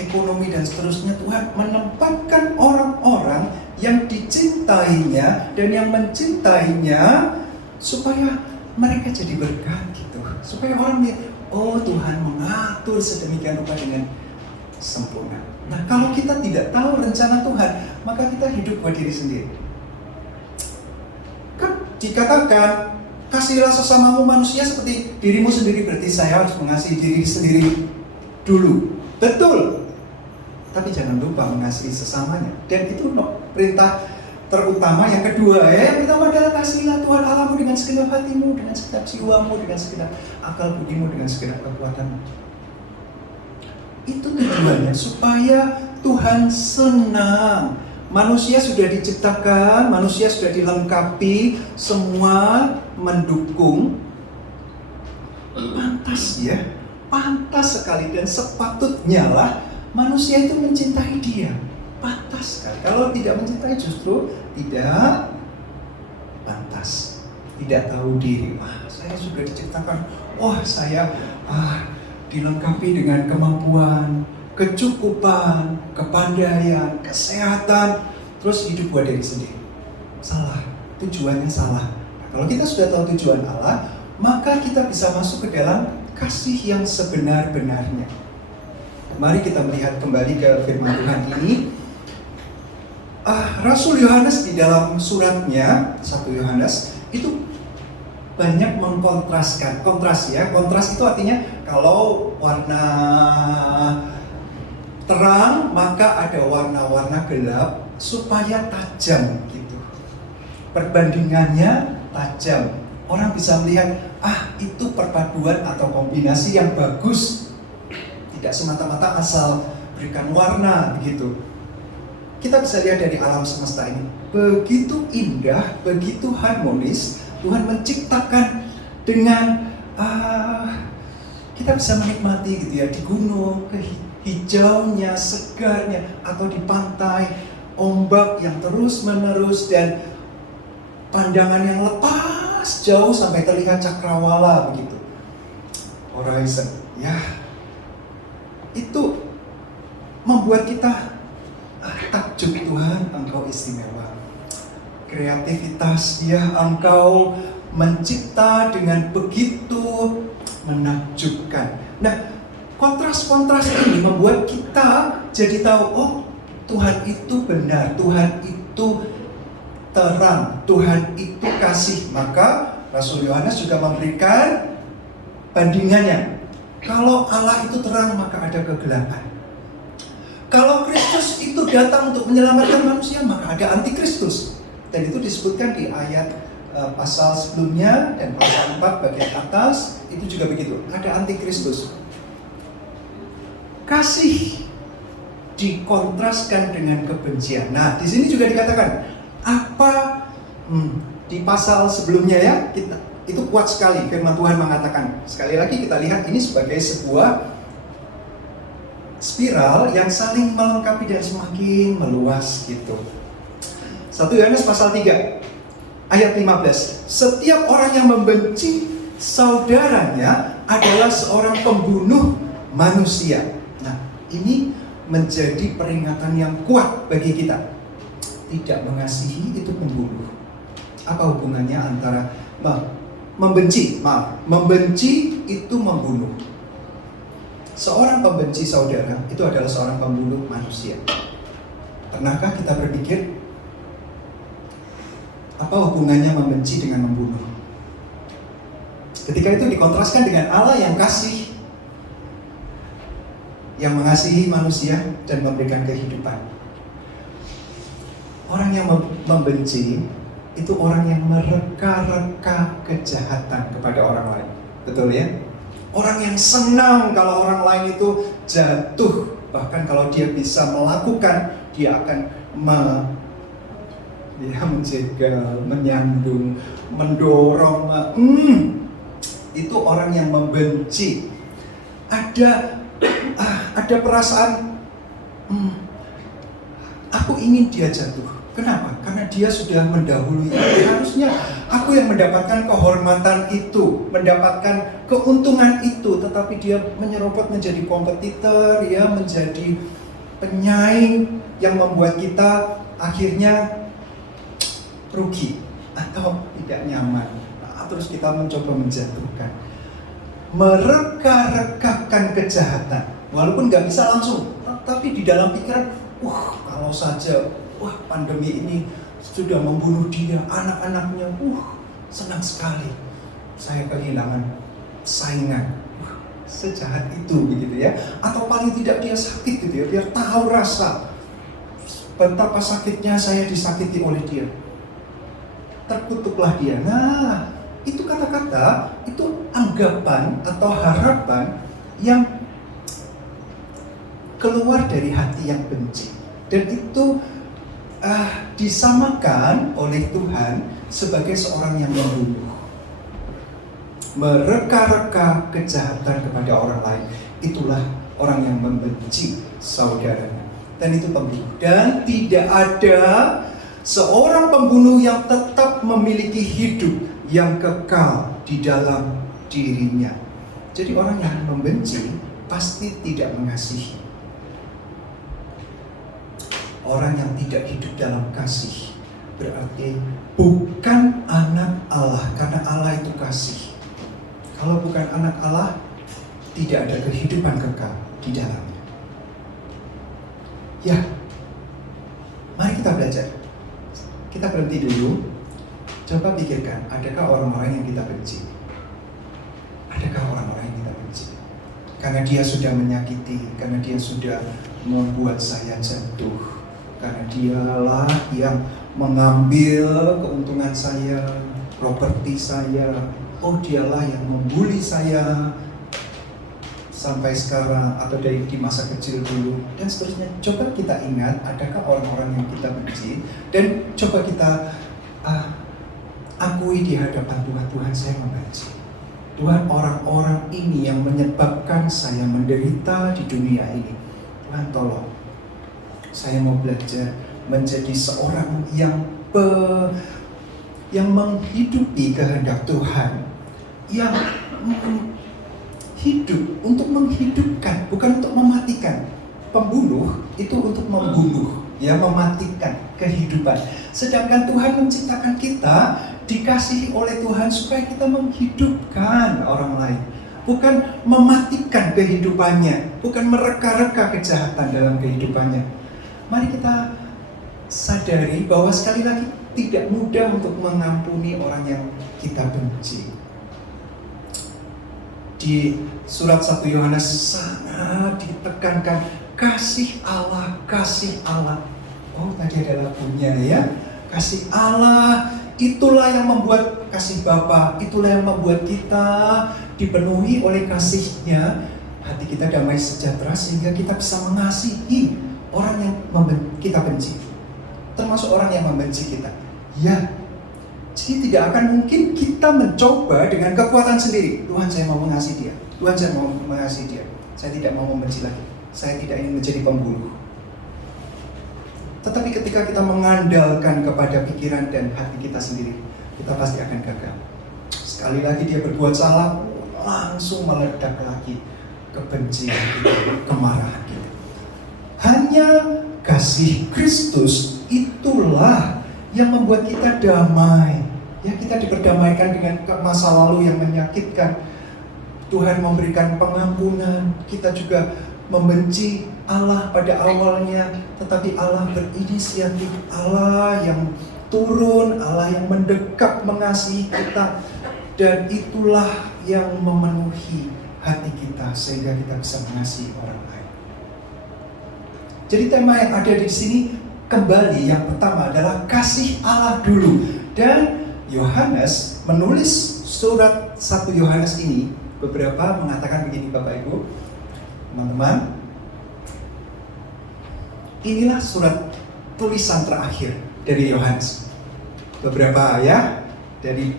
ekonomi dan seterusnya, Tuhan menempatkan orang-orang yang dicintainya dan yang mencintainya supaya mereka jadi berkat gitu. Supaya orang lihat, oh Tuhan mengatur sedemikian rupa dengan sempurna. Nah, kalau kita tidak tahu rencana Tuhan, maka kita hidup buat diri sendiri. Kan dikatakan, kasihilah sesamamu manusia seperti dirimu sendiri, berarti saya harus mengasihi diri sendiri dulu. Betul. Tapi jangan lupa mengasihi sesamanya. Dan itu perintah terutama yang kedua ya. Yang pertama adalah kasihilah Tuhan Allahmu dengan segenap hatimu, dengan segenap jiwamu, dengan segenap akal budimu, dengan segenap kekuatanmu. Itu tujuannya supaya Tuhan senang. Manusia sudah diciptakan, manusia sudah dilengkapi, semua mendukung. Pantas ya, pantas sekali dan sepatutnya lah manusia itu mencintai Dia. pantas sekali. Kalau tidak mencintai justru tidak pantas, tidak tahu diri. Saya sudah diciptakan, saya dilengkapi dengan kemampuan, kecukupan, kepandaian, kesehatan, terus hidup buat diri sendiri. Salah, tujuannya salah. Nah, kalau kita sudah tahu tujuan Allah, maka kita bisa masuk ke dalam kasih yang sebenar-benarnya. Mari kita melihat kembali ke firman Tuhan ini. Rasul Yohanes di dalam suratnya 1 Yohanes itu banyak mengkontraskan. Kontras itu artinya kalau warna terang maka ada warna-warna gelap supaya tajam gitu. Perbandingannya tajam. Orang bisa melihat, itu perpaduan atau kombinasi yang bagus. Tidak semata-mata asal berikan warna begitu. Kita bisa lihat dari alam semesta ini, begitu indah, begitu harmonis. Tuhan menciptakan dengan kita bisa menikmati gitu ya, di gunung, hijaunya, segarnya, atau di pantai, ombak yang terus menerus dan pandangan yang lepas jauh sampai terlihat cakrawala begitu. Horizon, ya. Itu membuat kita takjub, Tuhan, Engkau istimewa. Kreativitas, ya, Engkau mencipta dengan begitu menakjubkan. Nah, kontras-kontras ini membuat kita jadi tahu, Tuhan itu benar, Tuhan itu terang, Tuhan itu kasih. Maka Rasul Yohanes juga memberikan bandingannya. Kalau Allah itu terang, maka ada kegelapan. Kalau Kristus itu datang untuk menyelamatkan manusia, maka ada antikristus. Dan itu disebutkan di ayat pasal sebelumnya dan pasal 4 bagian atas, itu juga begitu. Ada antikristus. Kasih dikontraskan dengan kebencian. Nah, di sini juga dikatakan di pasal sebelumnya ya, itu kuat sekali firman Tuhan mengatakan. Sekali lagi kita lihat ini sebagai sebuah spiral yang saling melengkapi dan semakin meluas gitu. 1 Yohanes pasal 3 ayat 15. Setiap orang yang membenci saudaranya adalah seorang pembunuh manusia. Nah, ini menjadi peringatan yang kuat bagi kita. Tidak mengasihi itu pembunuh. Apa hubungannya antara membenci itu membunuh. Seorang pembenci saudara itu adalah seorang pembunuh manusia. Pernahkah kita berpikir apa hubungannya membenci dengan membunuh? Ketika itu dikontraskan dengan Allah yang kasih, yang mengasihi manusia dan memberikan kehidupan. Orang yang membenci itu orang yang mereka-reka kejahatan kepada orang lain. Betul ya? Orang yang senang kalau orang lain itu jatuh. Bahkan kalau dia bisa melakukan, dia akan menjegal, menyandung, mendorong. Itu orang yang membenci. Ada perasaan, aku ingin dia jatuh. Kenapa? Karena dia sudah mendahului. Harusnya aku yang mendapatkan kehormatan itu, mendapatkan keuntungan itu, tetapi dia menyerobot menjadi kompetitor, ya, menjadi penyaing yang membuat kita akhirnya rugi atau tidak nyaman. Terus kita mencoba menjatuhkan, mereka-rekakan kejahatan, walaupun nggak bisa langsung, tapi di dalam pikiran, kalau saja pandemi ini sudah membunuh dia, anak-anaknya, senang sekali saya kehilangan saingan. Sejahat itu begitu ya. Atau paling tidak dia sakit gitu ya, biar tahu rasa betapa sakitnya saya disakiti oleh dia. Terkutuklah dia. Nah, itu kata-kata, itu anggapan atau harapan yang keluar dari hati yang benci. Dan itu disamakan oleh Tuhan sebagai seorang yang membunuh, mereka-reka kejahatan kepada orang lain. Itulah orang yang membenci saudaranya. dan itu pembunuh. Dan tidak ada seorang pembunuh yang tetap memiliki hidup yang kekal di dalam dirinya. Jadi orang yang membenci pasti tidak mengasihi. Orang yang tidak hidup dalam kasih berarti bukan anak Allah, karena Allah itu kasih. Kalau bukan anak Allah, tidak ada kehidupan kekal di dalamnya. Ya, mari kita belajar. Kita berhenti dulu. Coba pikirkan, adakah orang-orang yang kita benci? Adakah orang-orang yang kita benci? Karena dia sudah menyakiti, karena dia sudah membuat saya jatuh, karena dialah yang mengambil keuntungan saya, properti saya. Oh, dialah yang membuli saya sampai sekarang, atau dari di masa kecil dulu, dan seterusnya. Coba kita ingat, adakah orang-orang yang kita benci, dan coba kita akui di hadapan Tuhan, Tuhan saya membenci. Tuhan, orang-orang ini yang menyebabkan saya menderita di dunia ini. Tuhan tolong, saya mau belajar menjadi seorang yang menghidupi kehendak Tuhan, yang hidup untuk menghidupkan, bukan untuk mematikan. Pembunuh itu untuk membunuh, ya, mematikan kehidupan. Sedangkan Tuhan menciptakan kita, dikasihi oleh Tuhan supaya kita menghidupkan orang lain, bukan mematikan kehidupannya, bukan mereka-reka kejahatan dalam kehidupannya. Mari kita sadari bahwa sekali lagi tidak mudah untuk mengampuni orang yang kita benci. Di surat 1 Yohanes sangat ditekankan kasih Allah, kasih Allah. Oh, tadi ada lagunya ya. Kasih Allah, itulah yang membuat kasih Bapa, itulah yang membuat kita dipenuhi oleh kasih-Nya. Hati kita damai sejahtera sehingga kita bisa mengasihi orang yang kita benci, termasuk orang yang membenci kita. Ya, jadi tidak akan mungkin kita mencoba dengan kekuatan sendiri. Tuhan, saya mau mengasihi dia. Tuhan, saya mau mengasihi dia. Saya tidak mau membenci lagi. Saya tidak ingin menjadi pembunuh. Tetapi ketika kita mengandalkan kepada pikiran dan hati kita sendiri, kita pasti akan gagal. Sekali lagi dia berbuat salah, langsung meledak lagi kebencian kita, kemarahan kita. Hanya kasih Kristus itulah yang membuat kita damai. Ya, kita diperdamaikan dengan masa lalu yang menyakitkan. Tuhan memberikan pengampunan. Kita juga membenci Allah pada awalnya, tetapi Allah berinisiatif, Allah yang turun, Allah yang mendekat mengasihi kita, dan itulah yang memenuhi hati kita sehingga kita bisa mengasihi orang lain. Jadi tema yang ada di sini kembali, yang pertama adalah kasih Allah dulu. Dan Yohanes menulis surat 1 Yohanes ini, beberapa mengatakan begini Bapak Ibu, teman-teman, inilah surat tulisan terakhir dari Yohanes. Beberapa ya, dari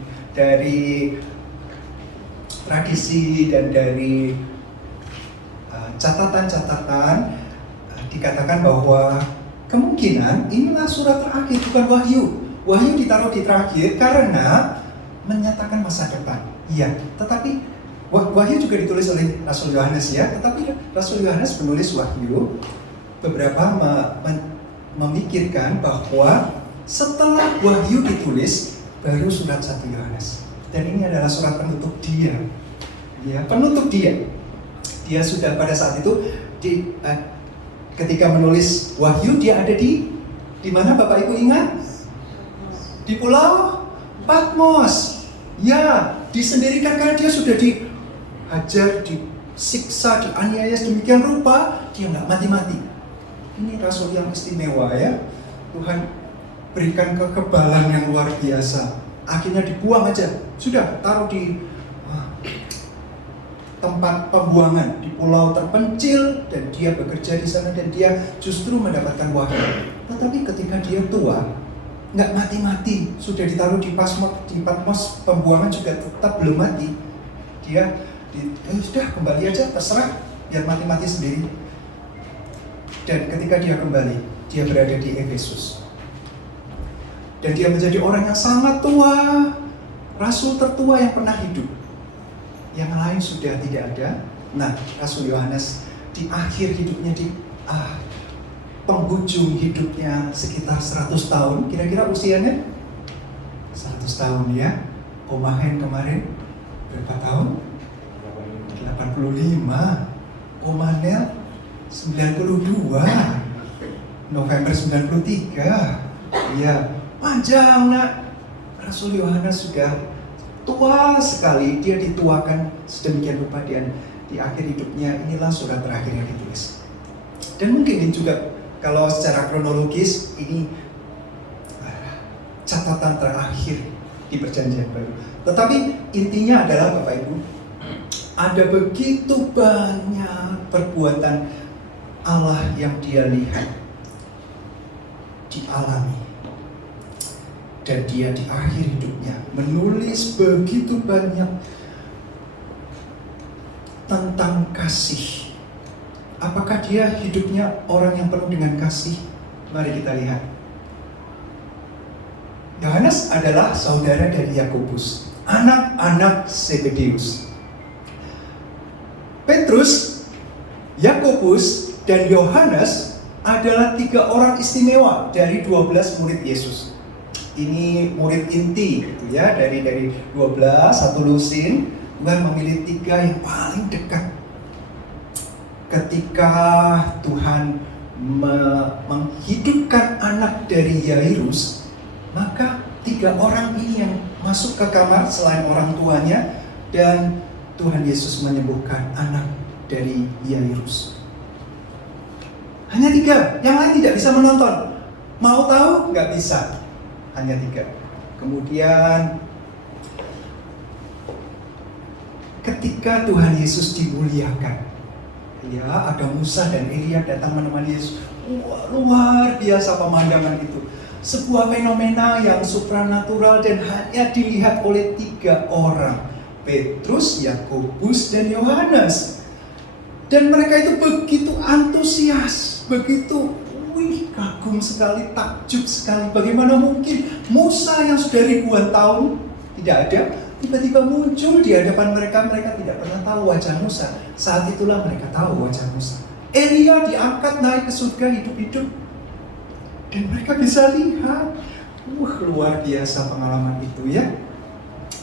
tradisi dan dari catatan-catatan dikatakan bahwa kemungkinan inilah surat terakhir, bukan Wahyu. Wahyu ditaruh di terakhir karena menyatakan masa depan. Iya, tetapi Wahyu juga ditulis oleh Rasul Yohanes ya, tetapi Rasul Yohanes menulis Wahyu. Beberapa memikirkan bahwa setelah Wahyu ditulis baru surat 1 Yohanes. Dan ini adalah surat penutup dia. Ya, penutup dia. Dia sudah pada saat itu ketika menulis Wahyu, dia ada di mana Bapak Ibu ingat? Di Pulau Patmos. Ya, disendirikan karena dia sudah dihajar, disiksa, dianiaya sedemikian rupa, dia nggak mati-mati. Ini rasul yang istimewa ya. Tuhan berikan kekebalan yang luar biasa. Akhirnya dibuang aja. Sudah, taruh di tempat pembuangan di pulau terpencil, dan dia bekerja di sana dan dia justru mendapatkan wahyu. Tetapi ketika dia tua, nggak mati-mati, sudah ditaruh di Patmos pembuangan juga tetap belum mati. Dia sudah kembali aja, terserah, biar mati-mati sendiri. Dan ketika dia kembali, dia berada di Efesus. Dan dia menjadi orang yang sangat tua, rasul tertua yang pernah hidup. Yang lain sudah tidak ada. Nah, Rasul Yohanes di akhir hidupnya, di penghujung hidupnya sekitar 100 tahun. Kira-kira usianya 100 tahun ya. Omahen kemarin berapa tahun? 85. Omanel 92. November 93. Iya, panjang nak. Rasul Yohanes sudah tua sekali. Dia dituakan sedemikian rupa di akhir hidupnya. Inilah surat terakhir yang ditulis. Dan mungkin ini juga kalau secara kronologis ini catatan terakhir di Perjanjian Baru. Tetapi intinya adalah Bapak Ibu, ada begitu banyak perbuatan Allah yang dia lihat, dialami. Dan dia di akhir hidupnya menulis begitu banyak tentang kasih. Apakah dia hidupnya orang yang penuh dengan kasih? Mari kita lihat. Yohanes adalah saudara dari Yakobus, anak-anak Zebedeus. Petrus, Yakobus, dan Yohanes adalah 3 orang istimewa dari 12 murid Yesus. Ini murid inti gitu ya, dari 12, satu lusin. Tuhan memilih 3 yang paling dekat. Ketika Tuhan menghidupkan anak dari Yairus, maka 3 orang ini yang masuk ke kamar selain orang tuanya, dan Tuhan Yesus menyembuhkan anak dari Yairus. Hanya 3, yang lain tidak bisa menonton. Mau tahu? Nggak bisa. Hanya 3. Kemudian ketika Tuhan Yesus dimuliakan, ya, ada Musa dan Elia datang menemani Yesus. Luar biasa pemandangan itu. Sebuah fenomena yang supranatural dan hanya dilihat oleh 3 orang. Petrus, Yakobus, dan Yohanes. Dan mereka itu begitu antusias, begitu kagum sekali, takjub sekali. Bagaimana mungkin Musa yang sudah ribuan tahun tidak ada, tiba-tiba muncul di hadapan mereka. Mereka tidak pernah tahu wajah Musa. Saat itulah mereka tahu wajah Musa. Elia diangkat naik ke surga hidup-hidup, dan mereka bisa lihat. Luar biasa pengalaman itu ya.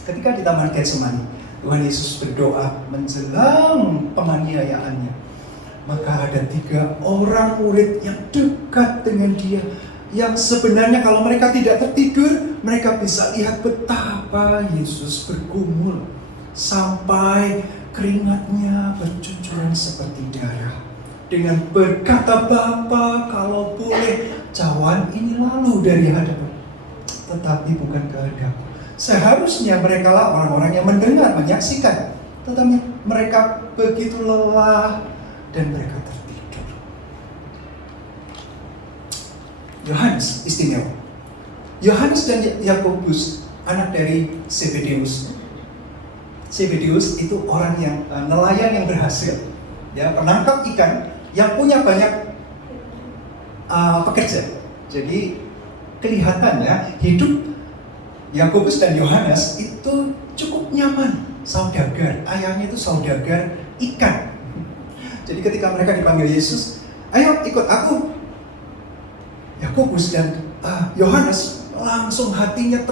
Ketika di Taman Getsemani, Tuhan Yesus berdoa menjelang penganiayaannya. Maka ada 3 orang murid yang dekat dengan dia, yang sebenarnya kalau mereka tidak tertidur, mereka bisa lihat betapa Yesus bergumul sampai keringatnya bercucuran seperti darah. Dengan berkata, "Bapa, kalau boleh, cawan ini lalu dari hadapan, tetapi bukan kehendakku." Seharusnya mereka lah orang-orang yang mendengar, menyaksikan, tetapi mereka begitu lelah dan mereka tertidur. Yohanes istimewa. Yohanes dan Yakobus, anak dari Zebedeus. Zebedeus itu orang yang nelayan yang berhasil, ya, penangkap ikan yang punya banyak pekerja. Jadi kelihatannya hidup Yakobus dan Yohanes itu cukup nyaman. Saudagar, ayahnya itu saudagar ikan. Jadi ketika mereka dipanggil Yesus, "Ayo ikut aku." Yakobus dan Yohanes langsung hatinya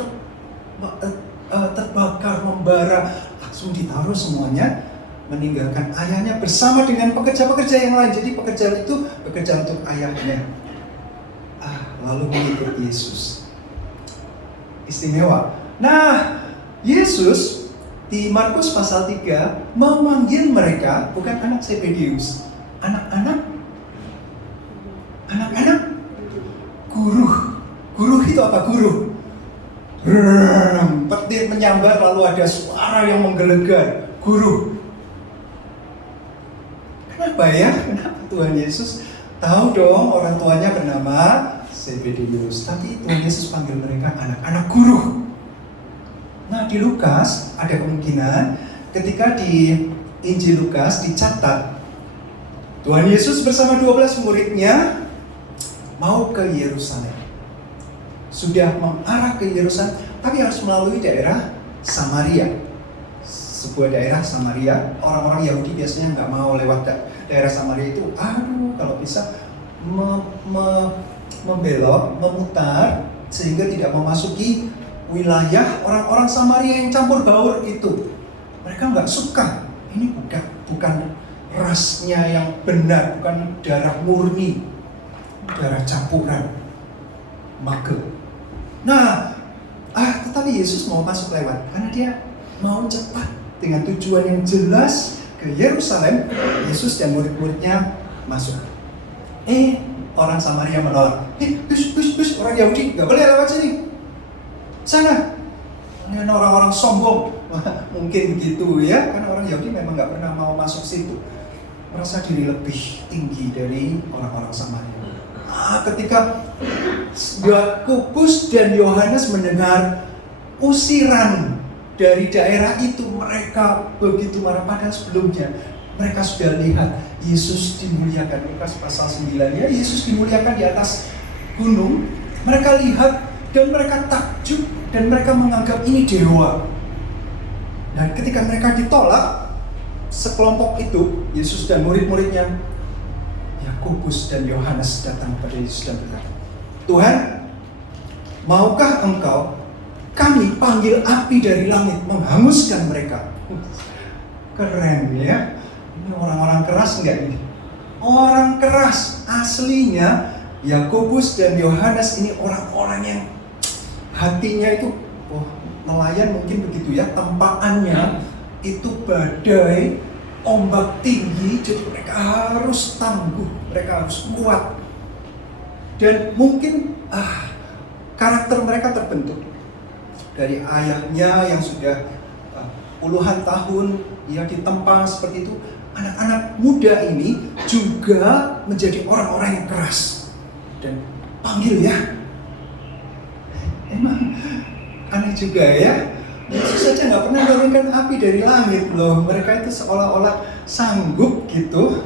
terbakar, membara, langsung ditaruh semuanya, meninggalkan ayahnya bersama dengan pekerja-pekerja yang lain. Jadi pekerja itu bekerja untuk ayahnya. Lalu mengikut Yesus. Istimewa. Nah, Yesus di Markus pasal 3 memanggil mereka bukan anak Zebedeus, anak-anak guru. Guru itu apa? Guru. Petir menyambar, lalu ada suara yang menggelegar. Guru. Kenapa ya? Kenapa Tuhan Yesus tahu dong orang tuanya bernama Zebedeus, tapi Tuhan Yesus panggil mereka anak-anak guru. Nah, di Lukas ada kemungkinan ketika di Injil Lukas dicatat Tuhan Yesus bersama 12 muridnya mau ke Yerusalem. Sudah mengarah ke Yerusalem, tapi harus melalui daerah Samaria. Sebuah daerah Samaria, orang-orang Yahudi biasanya nggak mau lewat daerah Samaria itu. Kalau bisa membelok, memutar, sehingga tidak memasuki wilayah orang-orang Samaria yang campur baur itu. Mereka nggak suka. Ini bukan rasnya yang benar, bukan darah murni, darah campuran, mage. Nah, tetapi Yesus mau masuk lewat karena dia mau cepat dengan tujuan yang jelas ke Yerusalem. Yesus dan murid-muridnya masuk. Orang Samaria menolak. Orang Yahudi nggak boleh lewat sini. Sana. Ini orang-orang sombong. Mungkin begitu ya, karena orang Yahudi memang nggak pernah mau masuk situ. Merasa diri lebih tinggi dari orang-orang Samaria. Ketika Yakobus dan Yohanes mendengar usiran dari daerah itu, mereka begitu marah. Padahal sebelumnya mereka sudah lihat Yesus dimuliakan. Lukas pasal 9 ya, Yesus dimuliakan di atas gunung. Mereka lihat dan mereka takjub dan mereka menganggap ini dewa. Dan ketika mereka ditolak, sekelompok itu, Yesus dan murid-muridnya, Yakobus dan Yohanes datang kepada Yesus dan berkata, Tuhan, maukah engkau kami panggil api dari langit menghanguskan mereka? Keren ya. Ini orang-orang keras enggak ini? Orang keras aslinya. Yakobus dan Yohanes ini orang-orang yang hatinya itu nelayan mungkin begitu ya, tempaannya itu badai, ombak tinggi, jadi mereka harus tangguh, mereka harus kuat. Dan mungkin karakter mereka terbentuk dari ayahnya yang sudah puluhan tahun ia ditempa seperti itu. Anak-anak muda ini juga menjadi orang-orang yang keras dan panggil ya. Emang aneh juga ya. Yesus saja nggak pernah menurunkan api dari langit loh. Mereka itu seolah-olah sanggup gitu.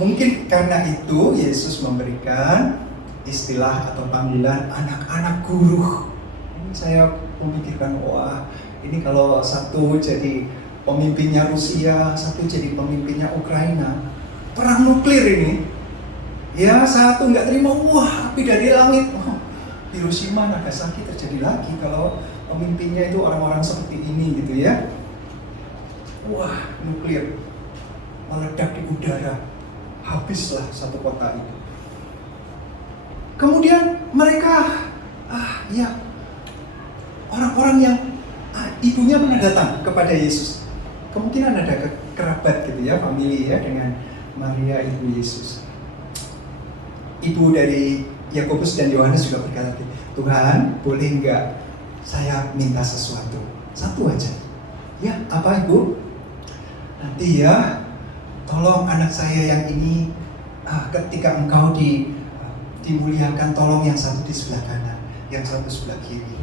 Mungkin karena itu Yesus memberikan istilah atau panggilan anak-anak guru. Ini saya memikirkan, wah ini kalau satu jadi pemimpinnya Rusia, satu jadi pemimpinnya Ukraina, perang nuklir ini. Ya satu nggak terima, wah api dari langit. Hiroshima, Nagasaki terjadi lagi kalau pemimpinnya itu orang-orang seperti ini gitu ya. Wah, nuklir meledak di udara, habislah satu kota itu. Kemudian mereka, orang-orang yang ibunya pernah datang kepada Yesus. Kemungkinan ada kerabat gitu ya, famili ya dengan Maria ibu Yesus. Ibu dari Yakobus dan Yohanes juga berkata, Tuhan, boleh enggak saya minta sesuatu? Satu aja. Ya, apa Ibu? Nanti ya, tolong anak saya yang ini, ketika engkau dimuliakan, tolong yang satu di sebelah kanan, yang satu sebelah kiri.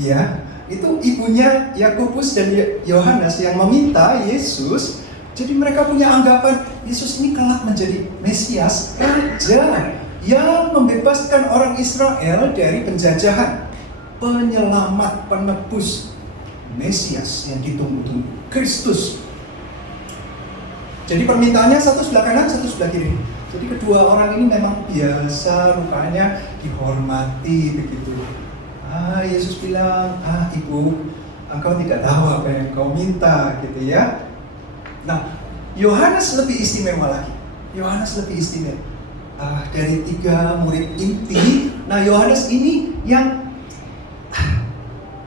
Ya, itu ibunya Yakobus dan Yohanes yang meminta Yesus. Jadi mereka punya anggapan, Yesus ini kelak menjadi Mesias, Raja yang membebaskan orang Israel dari penjajahan, penyelamat, penebus, Mesias yang ditunggu-tunggu, Kristus. Jadi permintaannya satu sebelah kanan, satu sebelah kiri. Jadi kedua orang ini memang biasa rupanya dihormati begitu. Yesus bilang, Ibu, engkau tidak tahu apa yang kau minta gitu ya. Nah, Yohanes lebih istimewa lagi. Yohanes lebih istimewa. Dari 3 murid inti, nah Yohanes ini yang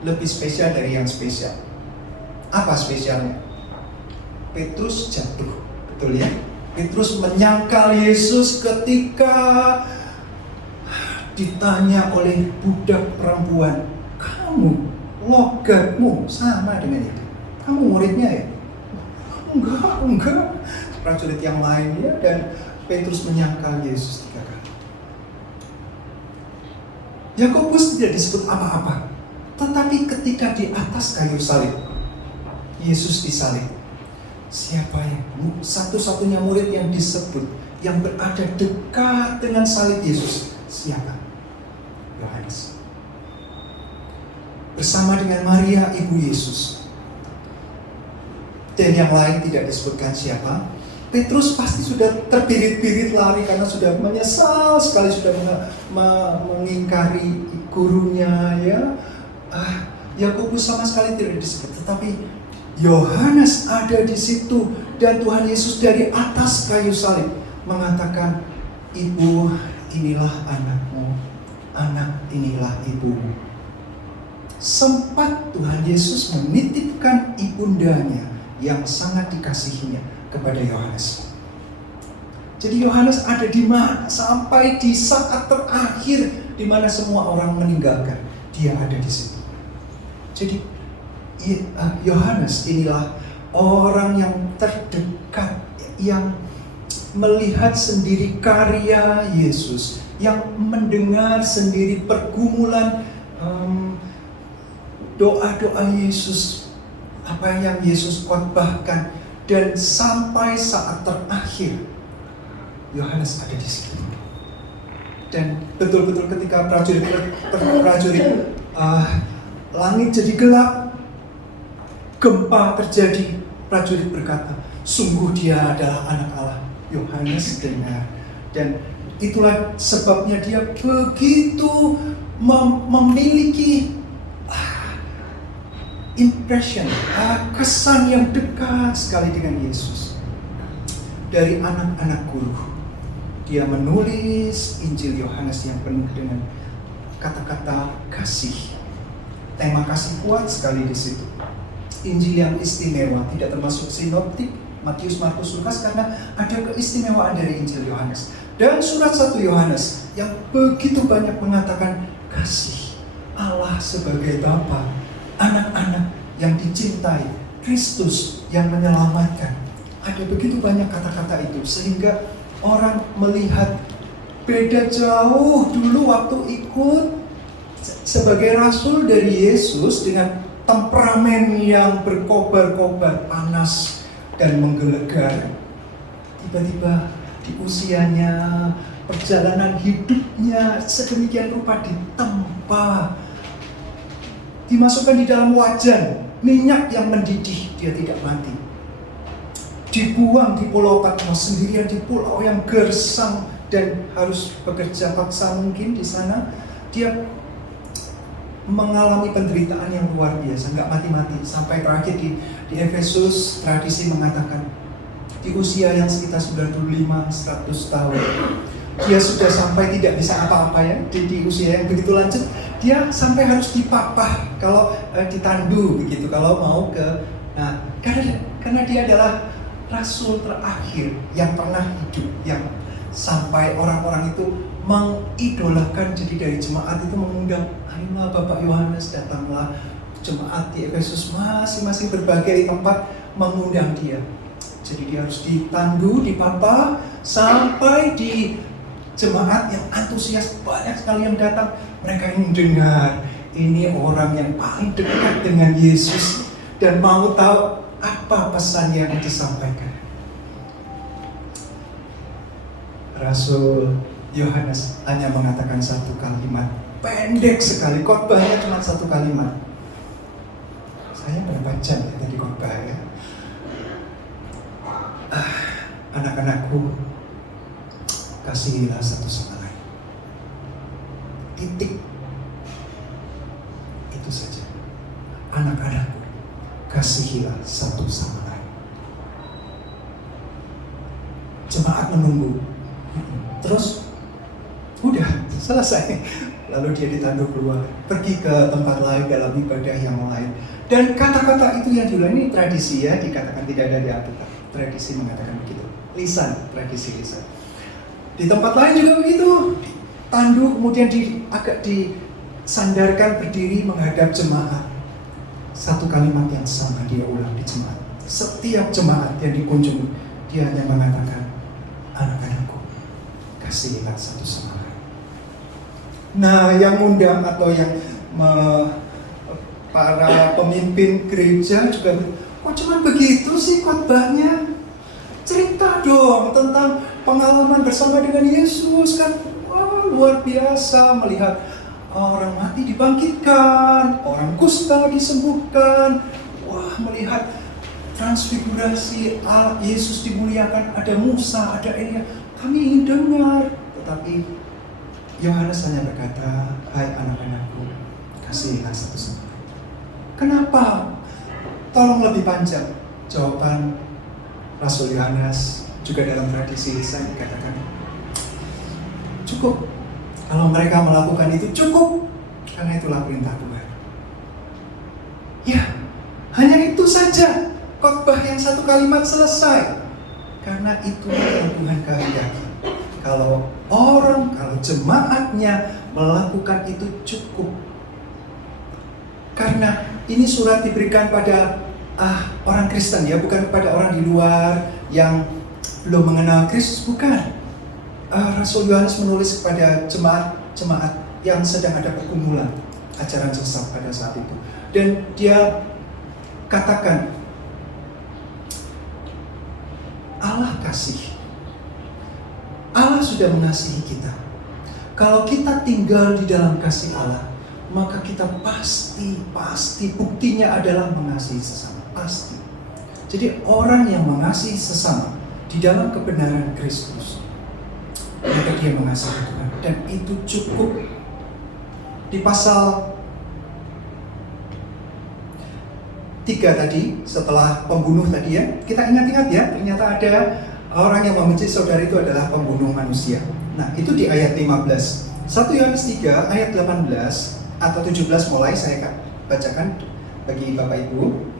lebih spesial dari yang spesial. Apa spesialnya? Petrus jatuh, betul ya? Petrus menyangkal Yesus ketika ditanya oleh budak perempuan, kamu logatmu sama dengan itu? Kamu muridnya ya? Enggak. Prajurit yang lain ya, dan Petrus menyangkal Yesus 3 kali. Yakobus tidak disebut apa-apa, tetapi ketika di atas kayu salib, Yesus disalib. Siapa yang satu-satunya murid yang disebut, yang berada dekat dengan salib Yesus? Siapa? Yohanes. Bersama dengan Maria ibu Yesus. Dan yang lain tidak disebutkan siapa. Petrus pasti sudah terbirit-birit lari karena sudah menyesal sekali, sudah mengingkari gurunya, ya. Yakobus sama sekali tidak disebut, tetapi Yohanes ada di situ, dan Tuhan Yesus dari atas kayu salib mengatakan, ibu inilah anakmu, anak inilah ibumu. Sempat Tuhan Yesus menitipkan ibundanya yang sangat dikasihinya kepada Yohanes. Jadi Yohanes ada di mana sampai di saat terakhir di mana semua orang meninggalkan, dia ada di situ. Jadi Yohanes inilah orang yang terdekat, yang melihat sendiri karya Yesus, yang mendengar sendiri pergumulan doa-doa Yesus, apa yang Yesus khotbahkan, dan sampai saat terakhir Yohanes ada di situ. Dan betul-betul ketika prajurit langit jadi gelap, gempa terjadi, prajurit berkata, sungguh dia adalah anak Allah. Yohanes dengar, dan itulah sebabnya dia begitu memiliki impression, kesan yang dekat sekali dengan Yesus. Dari anak-anak guru, dia menulis Injil Yohanes yang penuh dengan kata-kata kasih. Tema kasih kuat sekali di situ. Injil yang istimewa, tidak termasuk sinoptik Matius, Markus, Lukas, karena ada keistimewaan dari Injil Yohanes. Dan surat 1 Yohanes yang begitu banyak mengatakan kasih Allah sebagai Bapa, anak-anak yang dicintai, Kristus yang menyelamatkan. Ada begitu banyak kata-kata itu sehingga orang melihat beda jauh dulu waktu ikut sebagai rasul dari Yesus dengan temperamen yang berkobar-kobar, panas dan menggelegar. Tiba-tiba di usianya, perjalanan hidupnya sedemikian rupa ditempa, dimasukkan di dalam wajan, minyak yang mendidih, dia tidak mati. Dibuang di pulau Patmos sendirian, di pulau yang gersang dan harus bekerja paksa mungkin di sana. Dia mengalami penderitaan yang luar biasa, nggak mati-mati. Sampai terakhir di Efesus, tradisi mengatakan di usia yang sekitar 95-100 tahun, dia sudah sampai tidak bisa apa-apa ya. Di usia yang begitu lanjut, dia sampai harus dipapah kalau ditandu begitu, kalau mau ke, karena dia adalah rasul terakhir yang pernah hidup, yang sampai orang-orang itu mengidolakan. Jadi dari jemaat itu mengundang, ayolah Bapak Yohanes, datanglah. Jemaat di Efesus masing-masing berbagai tempat mengundang dia. Jadi dia harus ditandu, dipapa, sampai di jemaat yang antusias, banyak sekali yang datang. Mereka ingin dengar, ini orang yang paling dekat dengan Yesus dan mau tahu apa pesan yang disampaikan. Rasul Yohanes hanya mengatakan satu kalimat, pendek sekali, khotbahnya cuma satu kalimat. Saya berapa jam ya tadi khotbah ya? Anak-anakku, kasihilah satu sama lain. Titik. Itu saja. Anak-anakku, kasihilah satu sama lain. Jemaat menunggu. Terus, udah selesai. Lalu dia ditandu keluar, pergi ke tempat lain dalam ibadah yang lain. Dan kata-kata itu yang diulang, ini tradisi ya, dikatakan tidak ada di Alkitab. Tradisi mengatakan begitu. Lisan, tradisi lisan. Di tempat lain juga begitu. Tandu kemudian agak disandarkan berdiri menghadap jemaat. Satu kalimat yang sama dia ulang di jemaat. Setiap jemaat yang dikunjungi, dia hanya mengatakan, anak-anakku, kasihilah satu sama lain. Nah, yang undang atau yang para pemimpin gereja juga, Kok cuma begitu sih khotbahnya? Cerita dong tentang pengalaman bersama dengan Yesus kan. Wah, luar biasa melihat orang mati dibangkitkan, orang kusta disembuhkan. Wah, melihat transfigurasi Yesus dimuliakan, ada Musa, ada Elia. Kami ingin dengar. Tetapi Yohanes hanya berkata, hai anak-anakku, kasihilah satu sama lain. Kenapa? Tolong lebih panjang. Jawaban Rasul Yohanes juga dalam tradisi lisan dikatakan, cukup. Kalau mereka melakukan itu cukup, karena itulah perintah Tuhan. Ya, hanya itu saja. Khotbah yang satu kalimat selesai. Karena itulah yang Tuhan kehendaki. Kalau jemaatnya melakukan itu cukup. Karena ini surat diberikan pada orang Kristen ya, bukan kepada orang di luar yang belum mengenal Kristus, bukan. Rasul Yohanes menulis kepada jemaat yang sedang ada pergumulan ajaran sesat pada saat itu. Dan dia katakan, Allah kasih. Allah sudah mengasihi kita. Kalau kita tinggal di dalam kasih Allah, maka kita pasti buktinya adalah mengasihi sesama. Pasti. Jadi orang yang mengasihi sesama di dalam kebenaran Kristus, maka dia mengasihi Tuhan. Dan itu cukup. Di pasal 3 tadi, setelah pembunuh tadi ya, kita ingat-ingat ya, ternyata ada orang yang membenci saudara itu adalah pembunuh manusia. Nah, itu di ayat 15. 1 Yohanes 3 ayat 18 atau 17 mulai saya bacakan bagi Bapak Ibu.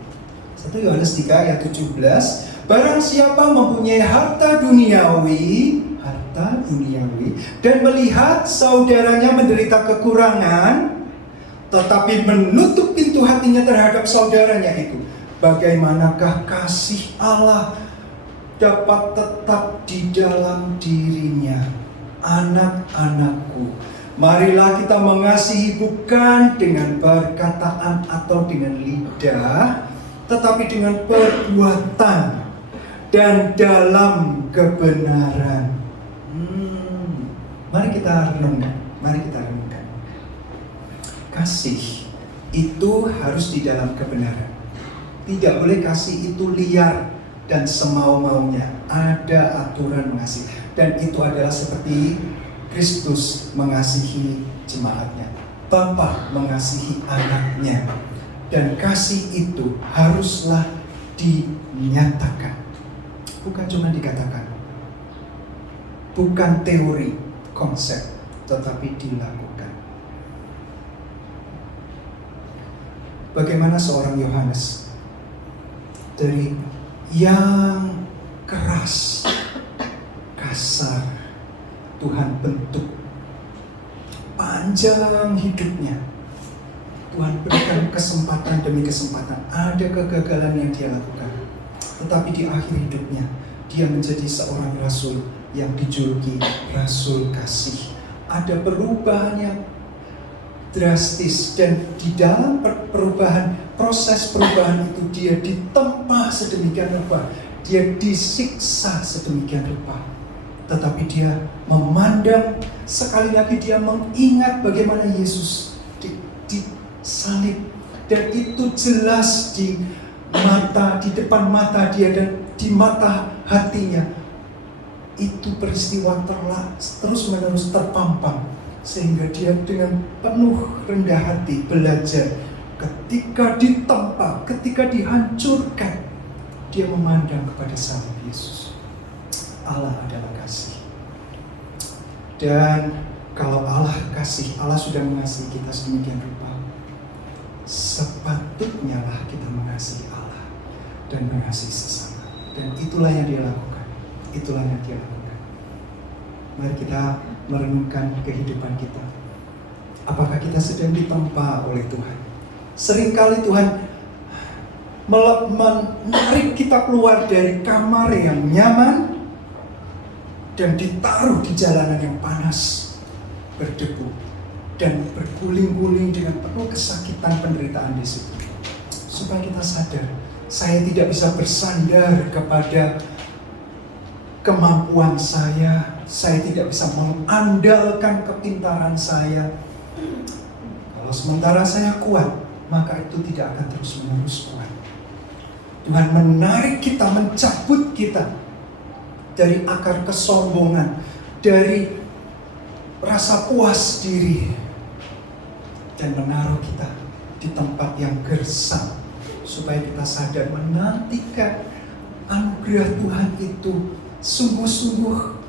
1 Yohanes 3 ayat 17. Barang siapa mempunyai harta duniawi dan melihat saudaranya menderita kekurangan, tetapi menutup pintu hatinya terhadap saudaranya itu, bagaimanakah kasih Allah dapat tetap di dalam dirinya? Anak-anakku, marilah kita mengasihi bukan dengan perkataan atau dengan lidah, tetapi dengan perbuatan dan dalam kebenaran. Mari kita renungkan. Kasih itu harus di dalam kebenaran. Tidak boleh kasih itu liar dan semau-maunya. Ada aturan mengasihi. Dan itu adalah seperti Kristus mengasihi jemaatnya. Bapa mengasihi anaknya. Dan kasih itu haruslah dinyatakan. Bukan cuma dikatakan. Bukan teori, konsep, tetapi dilakukan. Bagaimana seorang Yohanes dari yang keras, kasar, Tuhan bentuk panjang hidupnya. Tuhan berikan kesempatan demi kesempatan. Ada kegagalan yang dia lakukan, tetapi di akhir hidupnya dia menjadi seorang rasul yang dijuluki Rasul Kasih. Ada perubahan yang drastis, dan di dalam proses perubahan itu dia ditempa sedemikian rupa, dia disiksa sedemikian rupa, tetapi dia memandang, sekali lagi dia mengingat bagaimana Yesus disalib, dan itu jelas di depan mata dia dan di mata hatinya. Itu peristiwa terus-menerus terpampang, sehingga dia dengan penuh rendah hati belajar. Ketika ditempa, ketika dihancurkan, dia memandang kepada salib Yesus. Allah adalah kasih. Dan kalau Allah kasih, Allah sudah mengasihi kita sedemikian rupa, sepatutnya lah kita mengasihi Allah dan mengasihi sesama. Dan itulah yang dia lakukan. Itulah yang dia lakukan. Mari kita merenungkan kehidupan kita. Apakah kita sedang ditempa oleh Tuhan? Seringkali Tuhan menarik kita keluar dari kamar yang nyaman dan ditaruh di jalanan yang panas, berdebu, dan berguling-guling dengan penuh kesakitan penderitaan di situ. Supaya kita sadar, Saya tidak bisa bersandar kepada kemampuan saya tidak bisa mengandalkan kepintaran saya. Kalau sementara saya kuat, maka itu tidak akan terus-menerus kuat. Tuhan menarik kita, mencabut kita dari akar kesombongan, dari rasa puas diri, dan menaruh kita di tempat yang gersang, supaya kita sadar menantikan anugerah Tuhan itu, sungguh-sungguh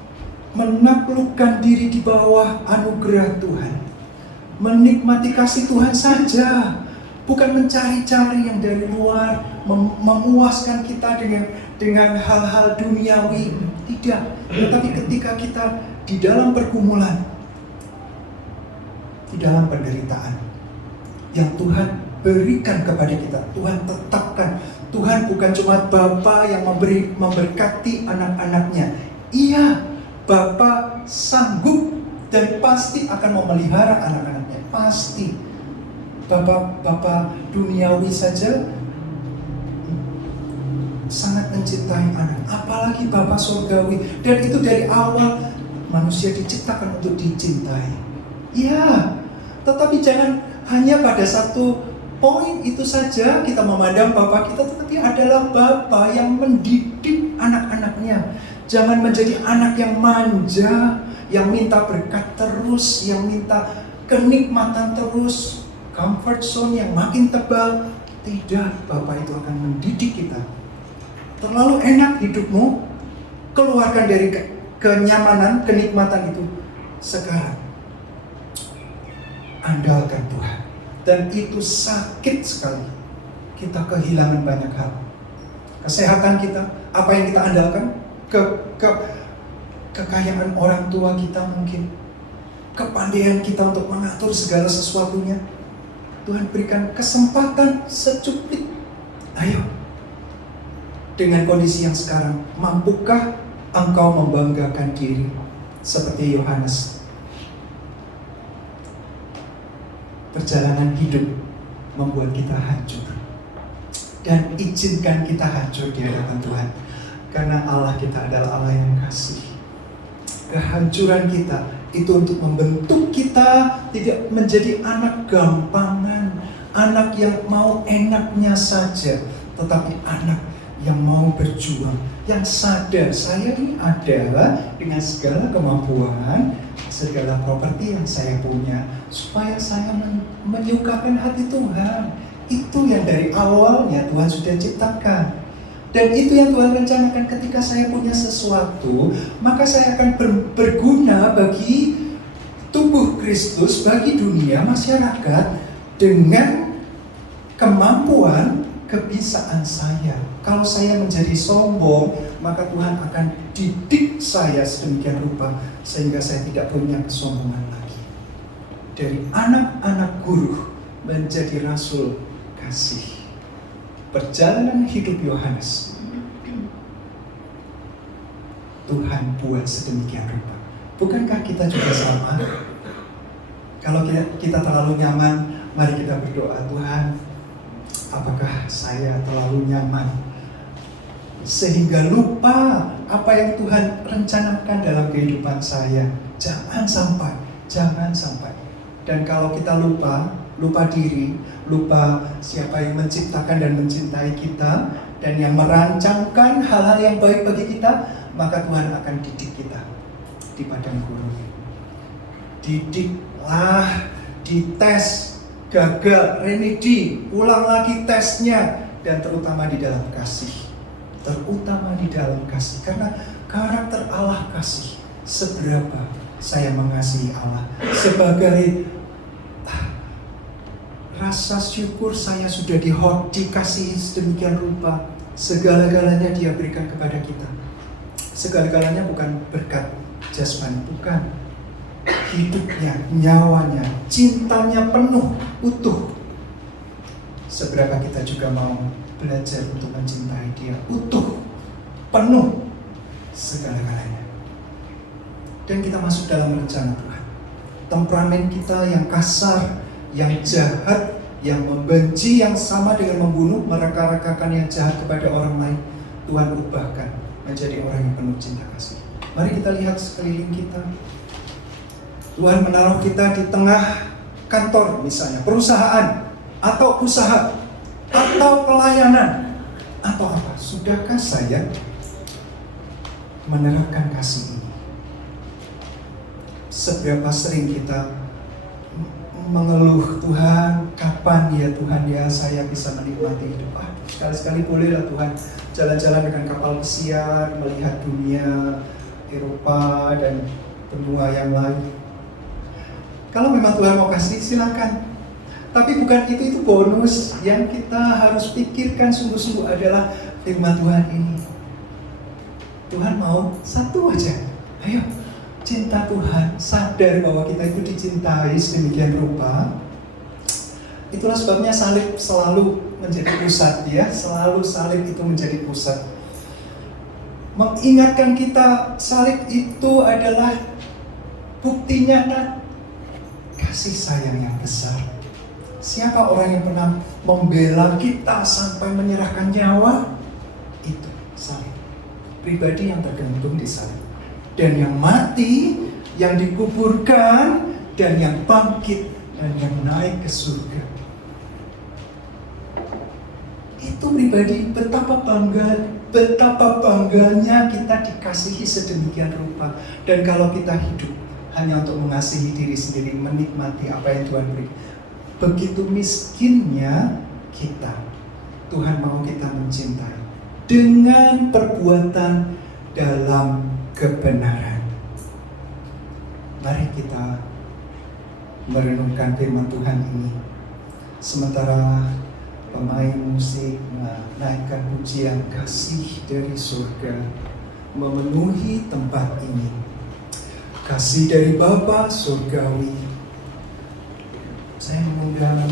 menaklukkan diri di bawah anugerah Tuhan, menikmati kasih Tuhan saja, bukan mencari-cari yang dari luar, memuaskan kita dengan hal-hal duniawi, tidak. Tetapi ketika kita di dalam pergumulan, di dalam penderitaan yang Tuhan berikan kepada kita, Tuhan tetapkan. Tuhan bukan cuma Bapa yang memberkati anak-anaknya. Iya, Bapa sanggup dan pasti akan memelihara anak-anaknya. Pasti. Bapa duniawi saja sangat mencintai anak, apalagi Bapa surgawi. Dan itu dari awal manusia diciptakan untuk dicintai. Ya, tetapi jangan hanya pada satu poin itu saja kita memandang Bapa kita, tetapi adalah Bapa yang mendidik anak-anaknya. Jangan menjadi anak yang manja, yang minta berkat terus, yang minta kenikmatan terus, comfort zone yang makin tebal. Tidak, Bapa itu akan mendidik kita. Terlalu enak hidupmu, keluarkan dari kenyamanan, kenikmatan itu. Sekarang andalkan Tuhan. Dan itu sakit sekali. Kita kehilangan banyak hal. Kesehatan kita, apa yang kita andalkan? Kekayaan orang tua kita mungkin. Kepandaian kita untuk mengatur segala sesuatunya. Tuhan berikan kesempatan secuplik. Ayo. Dengan kondisi yang sekarang, mampukah engkau membanggakan diri seperti Yohanes? Perjalanan hidup membuat kita hancur, dan izinkan kita hancur di hadapan Tuhan, karena Allah kita adalah Allah yang kasih. Kehancuran kita itu untuk membentuk kita tidak menjadi anak gampangan, anak yang mau enaknya saja, tetapi anak yang mau berjuang, yang sadar saya ini adalah dengan segala kemampuan, segala properti yang saya punya, supaya saya menyukakan hati Tuhan. Itu yang dari awalnya Tuhan sudah ciptakan. Dan itu yang Tuhan rencanakan. Ketika saya punya sesuatu, maka saya akan berguna bagi tubuh Kristus, bagi dunia, masyarakat, dengan kemampuan, kebisaan saya. Kalau saya menjadi sombong, maka Tuhan akan didik saya sedemikian rupa sehingga saya tidak punya kesombongan lagi. Dari anak-anak guru menjadi rasul kasih. Perjalanan hidup Yohanes, Tuhan buat sedemikian rupa. Bukankah kita juga sama? Kalau kita terlalu nyaman, mari kita berdoa, Tuhan, apakah saya terlalu nyaman sehingga lupa apa yang Tuhan rencanakan dalam kehidupan saya? Jangan sampai. Dan kalau kita lupa diri, lupa siapa yang menciptakan dan mencintai kita, dan yang merancangkan hal-hal yang baik bagi kita, maka Tuhan akan didik kita di padang gurun. Didiklah, dites, gagal, remedi, ulang lagi tesnya, dan terutama di dalam kasih. Karena karakter Allah kasih. Seberapa saya mengasihi Allah, sebagai rasa syukur saya sudah dikasihi sedemikian rupa. Segala-galanya Dia berikan kepada kita. Segala-galanya bukan berkat jasmani, bukan. Hidupnya, nyawanya, cintanya penuh, utuh. Seberapa kita juga mau belajar untuk mencintai Dia utuh, penuh, segala-galanya. Dan kita masuk dalam rencana Tuhan. Temperamen kita yang kasar, yang jahat, yang membenci yang sama dengan membunuh, mereka-rekakan yang jahat kepada orang lain, Tuhan ubahkan menjadi orang yang penuh cinta kasih. Mari kita lihat sekeliling kita. Tuhan menaruh kita di tengah kantor misalnya, perusahaan, atau usaha, atau pelayanan, atau apa. Sudahkah saya menerapkan kasih ini? Seberapa sering kita mengeluh, Tuhan, kapan ya Tuhan ya saya bisa menikmati hidup? Sekali-sekali bolehlah Tuhan jalan-jalan dengan kapal pesiar, melihat dunia Eropa dan benua yang lain. Kalau memang Tuhan mau kasih, silakan. Tapi bukan itu bonus. Yang kita harus pikirkan sungguh-sungguh adalah firman Tuhan ini. Tuhan mau satu aja. Ayo, cinta Tuhan, sadar bahwa kita itu dicintai sedemikian rupa. Itulah sebabnya salib selalu menjadi pusat ya, selalu salib itu menjadi pusat. Mengingatkan kita salib itu adalah bukti nyata kasih sayang yang besar. Siapa orang yang pernah membela kita sampai menyerahkan nyawa? Itu salib. Pribadi yang tergantung di salib. Dan yang mati, yang dikuburkan, dan yang bangkit, dan yang naik ke surga. Itu pribadi, betapa bangganya kita dikasihi sedemikian rupa. Dan kalau kita hidup hanya untuk mengasihi diri sendiri, menikmati apa yang Tuhan beri, begitu miskinnya kita. Tuhan mau kita mencintai dengan perbuatan dalam kebenaran. Mari kita merenungkan firman Tuhan ini. Sementara pemain musik menaikkan pujian kasih dari surga memenuhi tempat ini. Kasih dari Bapa surgawi. Saya mengundang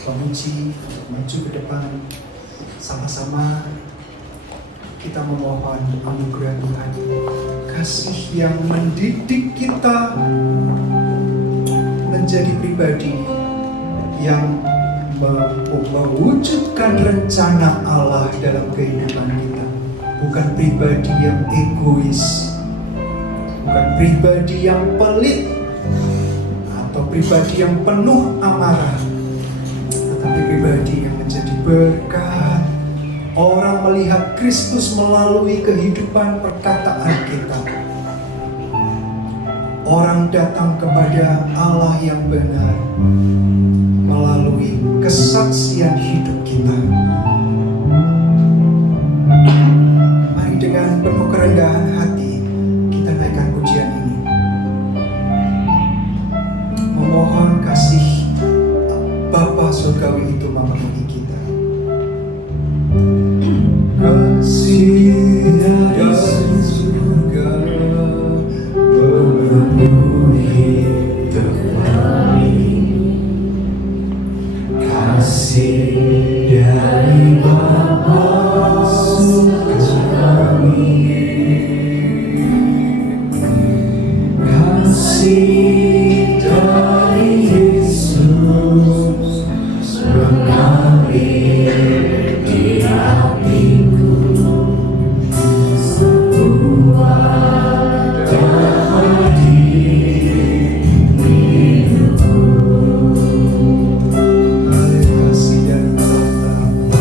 pemuji untuk maju ke depan. Sama-sama kita memohon anugerah Tuhan, kasih yang mendidik kita menjadi pribadi yang mewujudkan rencana Allah dalam kehidupan kita. Bukan pribadi yang egois, bukan pribadi yang pelit, atau pribadi yang penuh amarah, tetapi pribadi yang menjadi berkat. Orang melihat Kristus melalui kehidupan perkataan kita. Orang datang kepada Allah yang benar melalui kesaksian hidup kita. Mari dengan penuh kerendahan hati kita naikkan pujian ini. Memohon kasih Bapa surgawi itu memenuhi kita. Kasih dari surga memenuhi tempat ini. Kasih dari Bapa surgawi. Kasih dari Yesus mengalir di hatiku. Sebuah damai hidupku. Kasih dari Bapa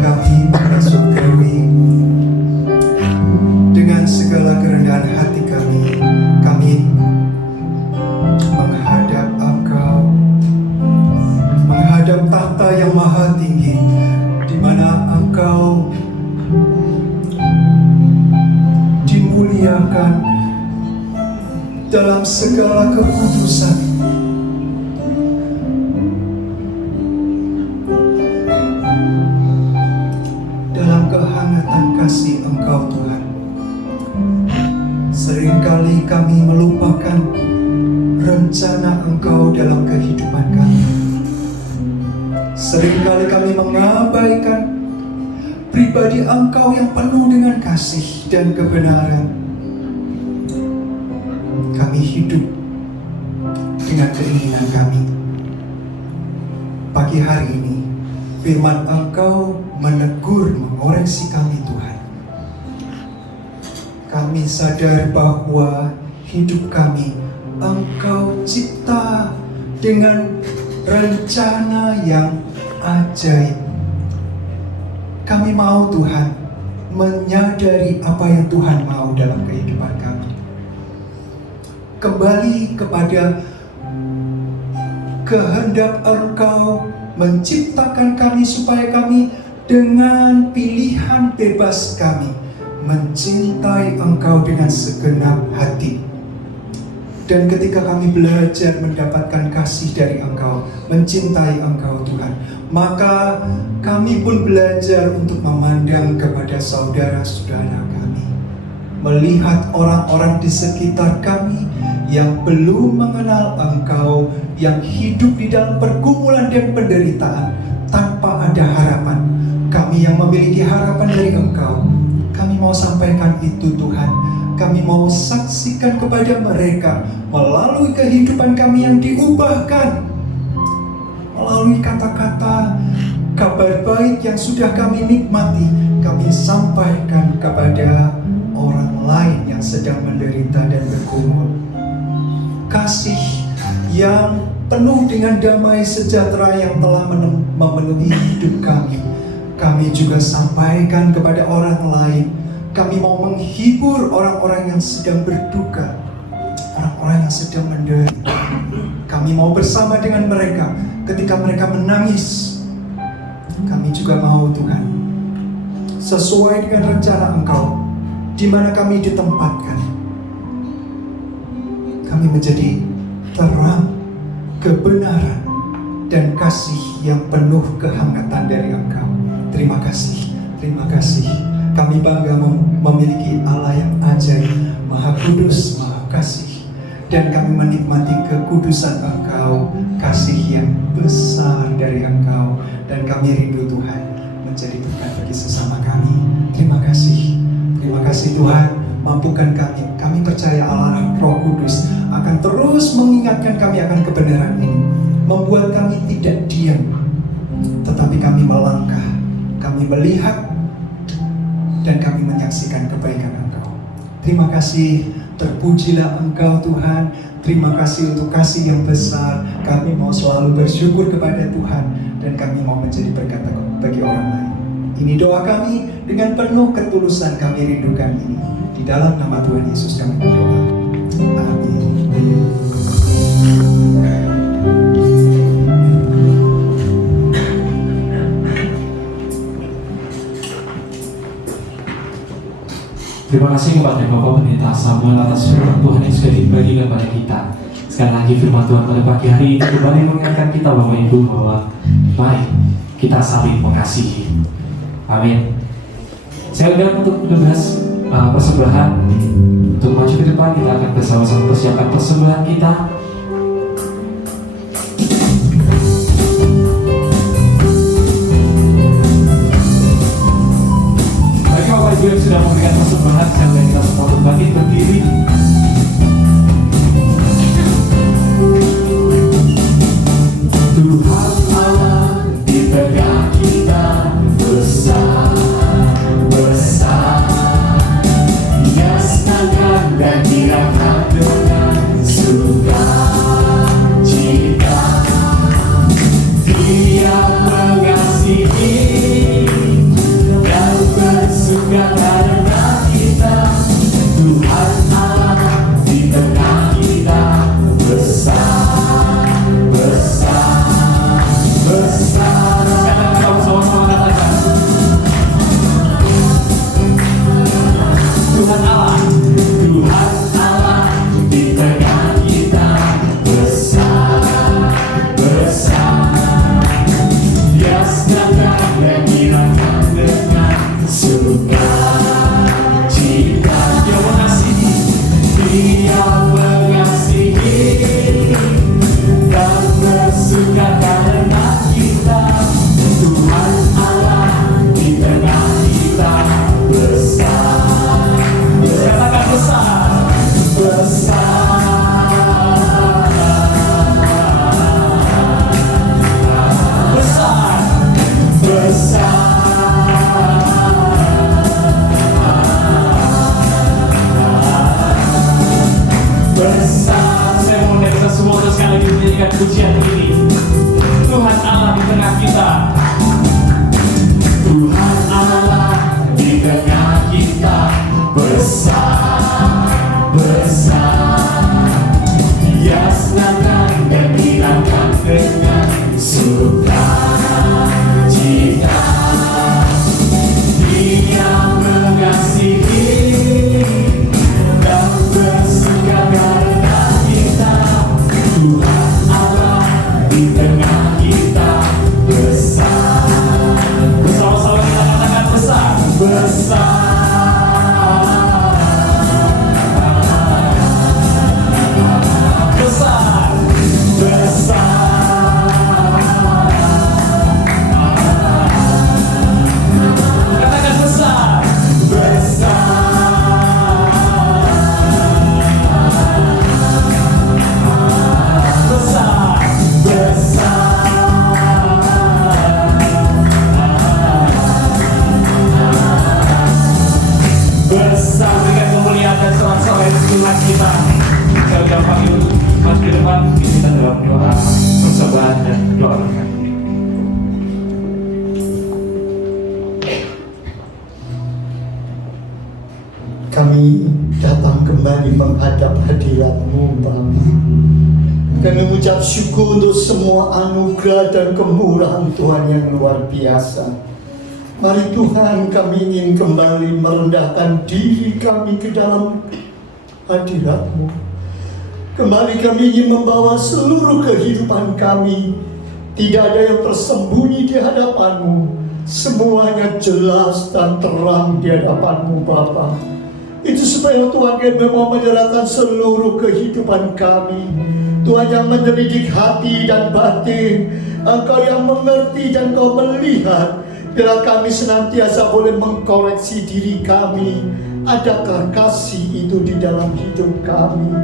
kami Bapa surgawi, dengan segala kerendahan hati kami menghadap Engkau, menghadap tahta yang maha tinggi, di mana Engkau dimuliakan dalam segala kekudusan. Dalam kehangatan kasih Engkau Tuhan, seringkali kami melupakan rencana Engkau dalam kehidupan kami. Seringkali kami mengabaikan pribadi Engkau yang penuh dengan kasih dan kebenaran. Kami hidup dengan keinginan kami. Pagi hari ini, firman Engkau menegur, mengoreksi kami Tuhan. Kami sadar bahwa hidup kami Engkau cipta dengan rencana yang ajaib. Kami mau Tuhan menyadari apa yang Tuhan mau dalam kehidupan kami. Kembali kepada kehendak Engkau menciptakan kami supaya kami dengan pilihan bebas kami mencintai Engkau dengan segenap hati. Dan ketika kami belajar mendapatkan kasih dari Engkau, mencintai Engkau Tuhan, maka kami pun belajar untuk memandang kepada saudara-saudara kami, melihat orang-orang di sekitar kami yang belum mengenal Engkau, yang hidup di dalam pergumulan dan penderitaan tanpa ada harapan. Kami yang memiliki harapan dari Engkau, kami mau sampaikan itu Tuhan. Kami mau saksikan kepada mereka melalui kehidupan kami yang diubahkan, melalui kata-kata kabar baik yang sudah kami nikmati, kami sampaikan kepada orang lain yang sedang menderita dan bergumul. Kasih yang penuh dengan damai sejahtera yang telah memenuhi hidup kami juga sampaikan kepada orang lain. Kami mau menghibur orang-orang yang sedang berduka, orang-orang yang sedang menderita. Kami mau bersama dengan mereka ketika mereka menangis. Kami juga mau Tuhan, sesuai dengan rencana Engkau, di mana kami ditempatkan, kami menjadi terang kebenaran dan kasih yang penuh kehangatan dari Engkau. Terima kasih, terima kasih. Kami bangga memiliki Allah yang ajaib, Maha Kudus, Maha Kasih, dan kami menikmati kekudusan Engkau, kasih yang besar dari Engkau, dan kami rindu Tuhan menjadi berkat bagi sesama kami. Terima kasih Tuhan, mampukan kami percaya Allah Roh Kudus akan terus mengingatkan kami akan kebenaran ini, membuat kami tidak diam, tetapi kami melangkah, kami melihat, dan kami menyaksikan kebaikan Engkau. Terima kasih, terpujilah Engkau Tuhan. Terima kasih untuk kasih yang besar. Kami mau selalu bersyukur kepada Tuhan, dan kami mau menjadi berkat bagi orang lain. Ini doa kami, dengan penuh ketulusan kami rindukan ini. Di dalam nama Tuhan Yesus kami berdoa. Amin. Terima kasih kepada Bapak Pendeta Samuel atas firman Tuhan yang sudah dibagikan kepada kita. Sekali lagi firman Tuhan pada pagi hari ini kembali mengingatkan kita Bapak Ibu bahwa mari kita saling mengasihi. Amin. Saya undang untuk petugas persembahan untuk maju ke depan. Kita akan bersama-sama persiapkan persembahan kita. Yang sudah memberikan persembahan, saya kita semua berbagi berdiri. Tuhan Allah di tengah kita besar, besar. Dia senang dan dirangkap dengan sukacita. Dia mengasihi Besar. Saya mau kita semua sekali lagi menyanyikan pujian ini. Tuhan Allah di tengah kita. Tuhan Allah di tengah kita. Besar, besar. Dia senangkan dan hilangkan dengan sukacita. Dia mengasihi dan bersuka karena kita. Tuhan Allah di tengah kita. Besar. Bersama-sama kita katakan besar. Besar. Besar. Besar. Katakan besar. Besar. Besar, berikan kemuliaan dan sorak-sorai Tuhan kita. Kita udah panggil Mas di depan, kita dalam doa persembahan dan doa berkat. Kami datang kembali menghadap hadirat-Mu, Bapa. Kami mengucap syukur untuk semua anugerah dan kemurahan Tuhan yang luar biasa. Mari Tuhan, kami ingin kembali merendahkan diri kami ke dalam hadirat-Mu. Kembali kami ingin membawa seluruh kehidupan kami. Tidak ada yang tersembunyi di hadapan-Mu. Semuanya jelas dan terang di hadapan-Mu, Bapa. Itu supaya Tuhan kami mau menyerahkan seluruh kehidupan kami. Tuhan yang menyelidik hati dan batin. Engkau yang mengerti dan Kau melihat. Biarlah kami senantiasa boleh mengkoreksi diri kami. Adakah kasih itu di dalam hidup kami?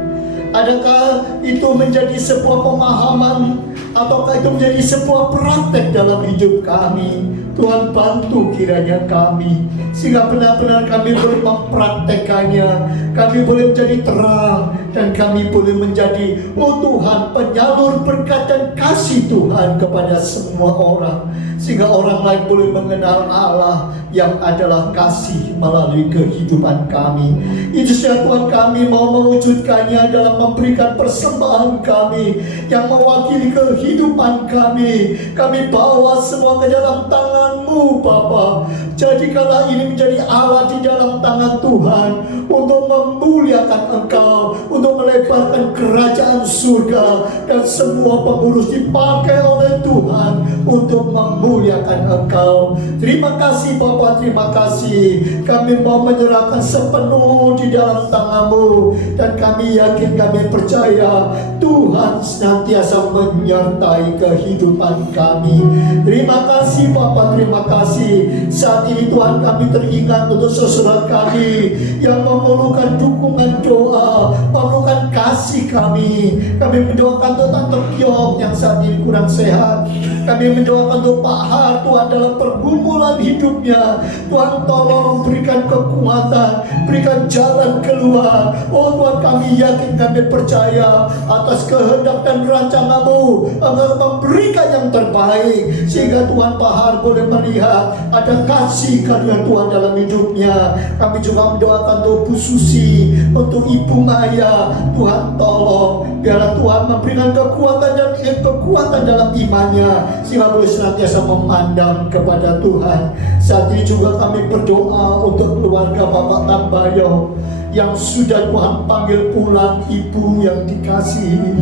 Adakah itu menjadi sebuah pemahaman? Ataukah itu menjadi sebuah praktek dalam hidup kami? Tuhan bantu kiranya kami, sehingga benar-benar kami boleh mempraktekannya. Kami boleh menjadi terang, dan kami boleh menjadi, oh Tuhan, penyalur berkat dan kasih Tuhan kepada semua orang. Sehingga orang lain boleh mengenal Allah yang adalah kasih melalui kehidupan kami. Itu saja Tuhan, kami mau mewujudkannya dalam memberikan persembahan kami yang mewakili kehidupan kami. Kami bawa semua ke dalam tangan-Mu, Bapa. Jadikanlah ini menjadi alat di dalam tangan Tuhan untuk memuliakan Engkau, untuk melebarkan kerajaan surga, dan semua pengurus dipakai oleh Tuhan untuk memuliakan Engkau. Terima kasih Bapa, terima kasih. Kami mau menyerahkan sepenuh di dalam tangan-Mu, dan kami yakin, kami percaya Tuhan senantiasa menyertai kehidupan kami. Terima kasih Bapa, terima kasih. Saat ini Tuhan, kami teringat untuk saudara kami yang memerlukan dukungan doa, memerlukan kasih kami. Kami mendoakan untuk Tante Kyok yang saat ini kurang sehat. Kami mendoakan untuk Pak Har, Tuhan, dalam pergumulan hidupnya. Tuhan, tolong berikan kekuatan, berikan jalan keluar. Oh Tuhan, kami yakin, kami percaya atas kehendak dan rancangan-Mu agar memberikan yang terbaik, sehingga Tuhan, Pak Har boleh melihat ada kasih karya Tuhan dalam hidupnya. Kami juga mendoakan untuk Bu Susi, untuk Ibu Maya. Tuhan, tolong biarlah Tuhan memberikan kekuatan dalam imannya, sehingga boleh senantiasa memandang kepada Tuhan. Saat ini juga kami berdoa untuk keluarga Bapak Tambayo yang sudah Tuhan panggil pulang, ibu yang dikasihi.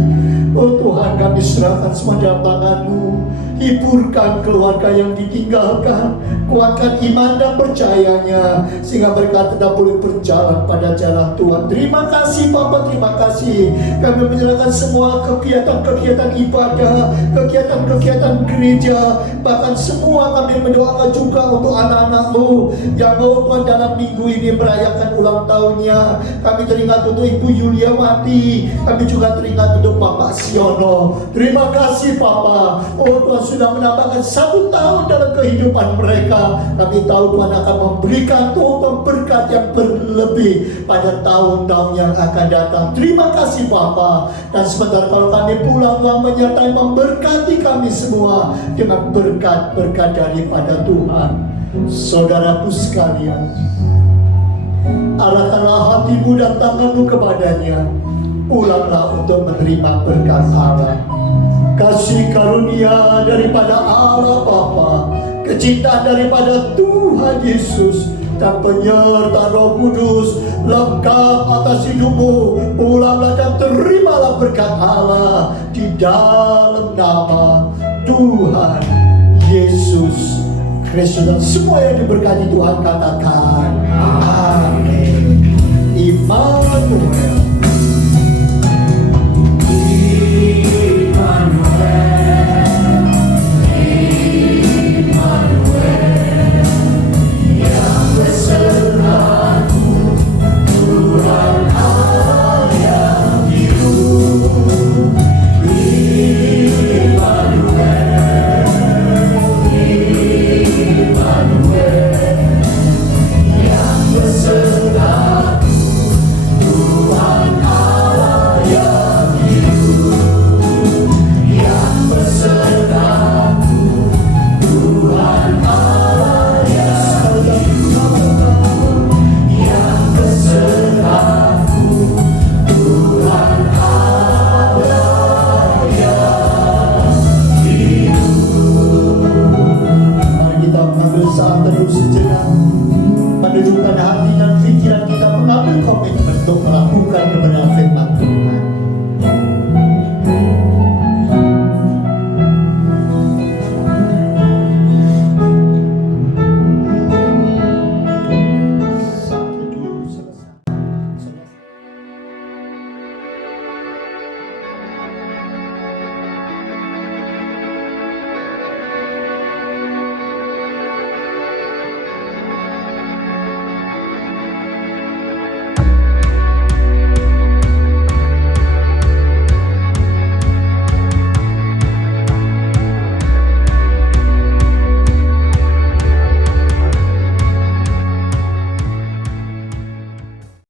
Oh Tuhan, kami serahkan semua dalam tangan-Mu. Hiburkan keluarga yang ditinggalkan, kuatkan iman dan percayanya, sehingga mereka tetap boleh berjalan pada jalan Tuhan. Terima kasih Bapak, terima kasih. Kami menyerahkan semua kegiatan-kegiatan ibadah, kegiatan-kegiatan gereja, bahkan semua kami mendoakan juga untuk anak-anak-Mu yang mau Tuhan dalam minggu ini merayakan ulang tahunnya. Kami teringat untuk Ibu Yuliawati, kami juga teringat untuk Bapak Siono. Terima kasih Bapa. Oh Tuhan sudah menambahkan 1 tahun dalam kehidupan mereka. Kami tahu Tuhan akan memberikan Tuhan berkat yang berlebih pada tahun-tahun yang akan datang. Terima kasih Bapa. Dan sebentar kalau kami pulang, Tuhan menyertai memberkati kami semua dengan berkat-berkat daripada Tuhan. Saudaraku sekalian, arahkanlah hatimu dan tanganmu kepadanya. Pulanglah untuk menerima berkat Allah. Kasih karunia daripada Allah Bapa, kecintaan daripada Tuhan Yesus, dan penyertaan Roh Kudus lengkap atas hidupmu. Pulanglah dan terimalah berkat Allah di dalam nama Tuhan Yesus Kristus. Dan semua yang diberkati Tuhan katakan amin. Immanuel. Menundukkan hati dan pikiran kita, mengambil komitmen untuk melakukan kebenaran firman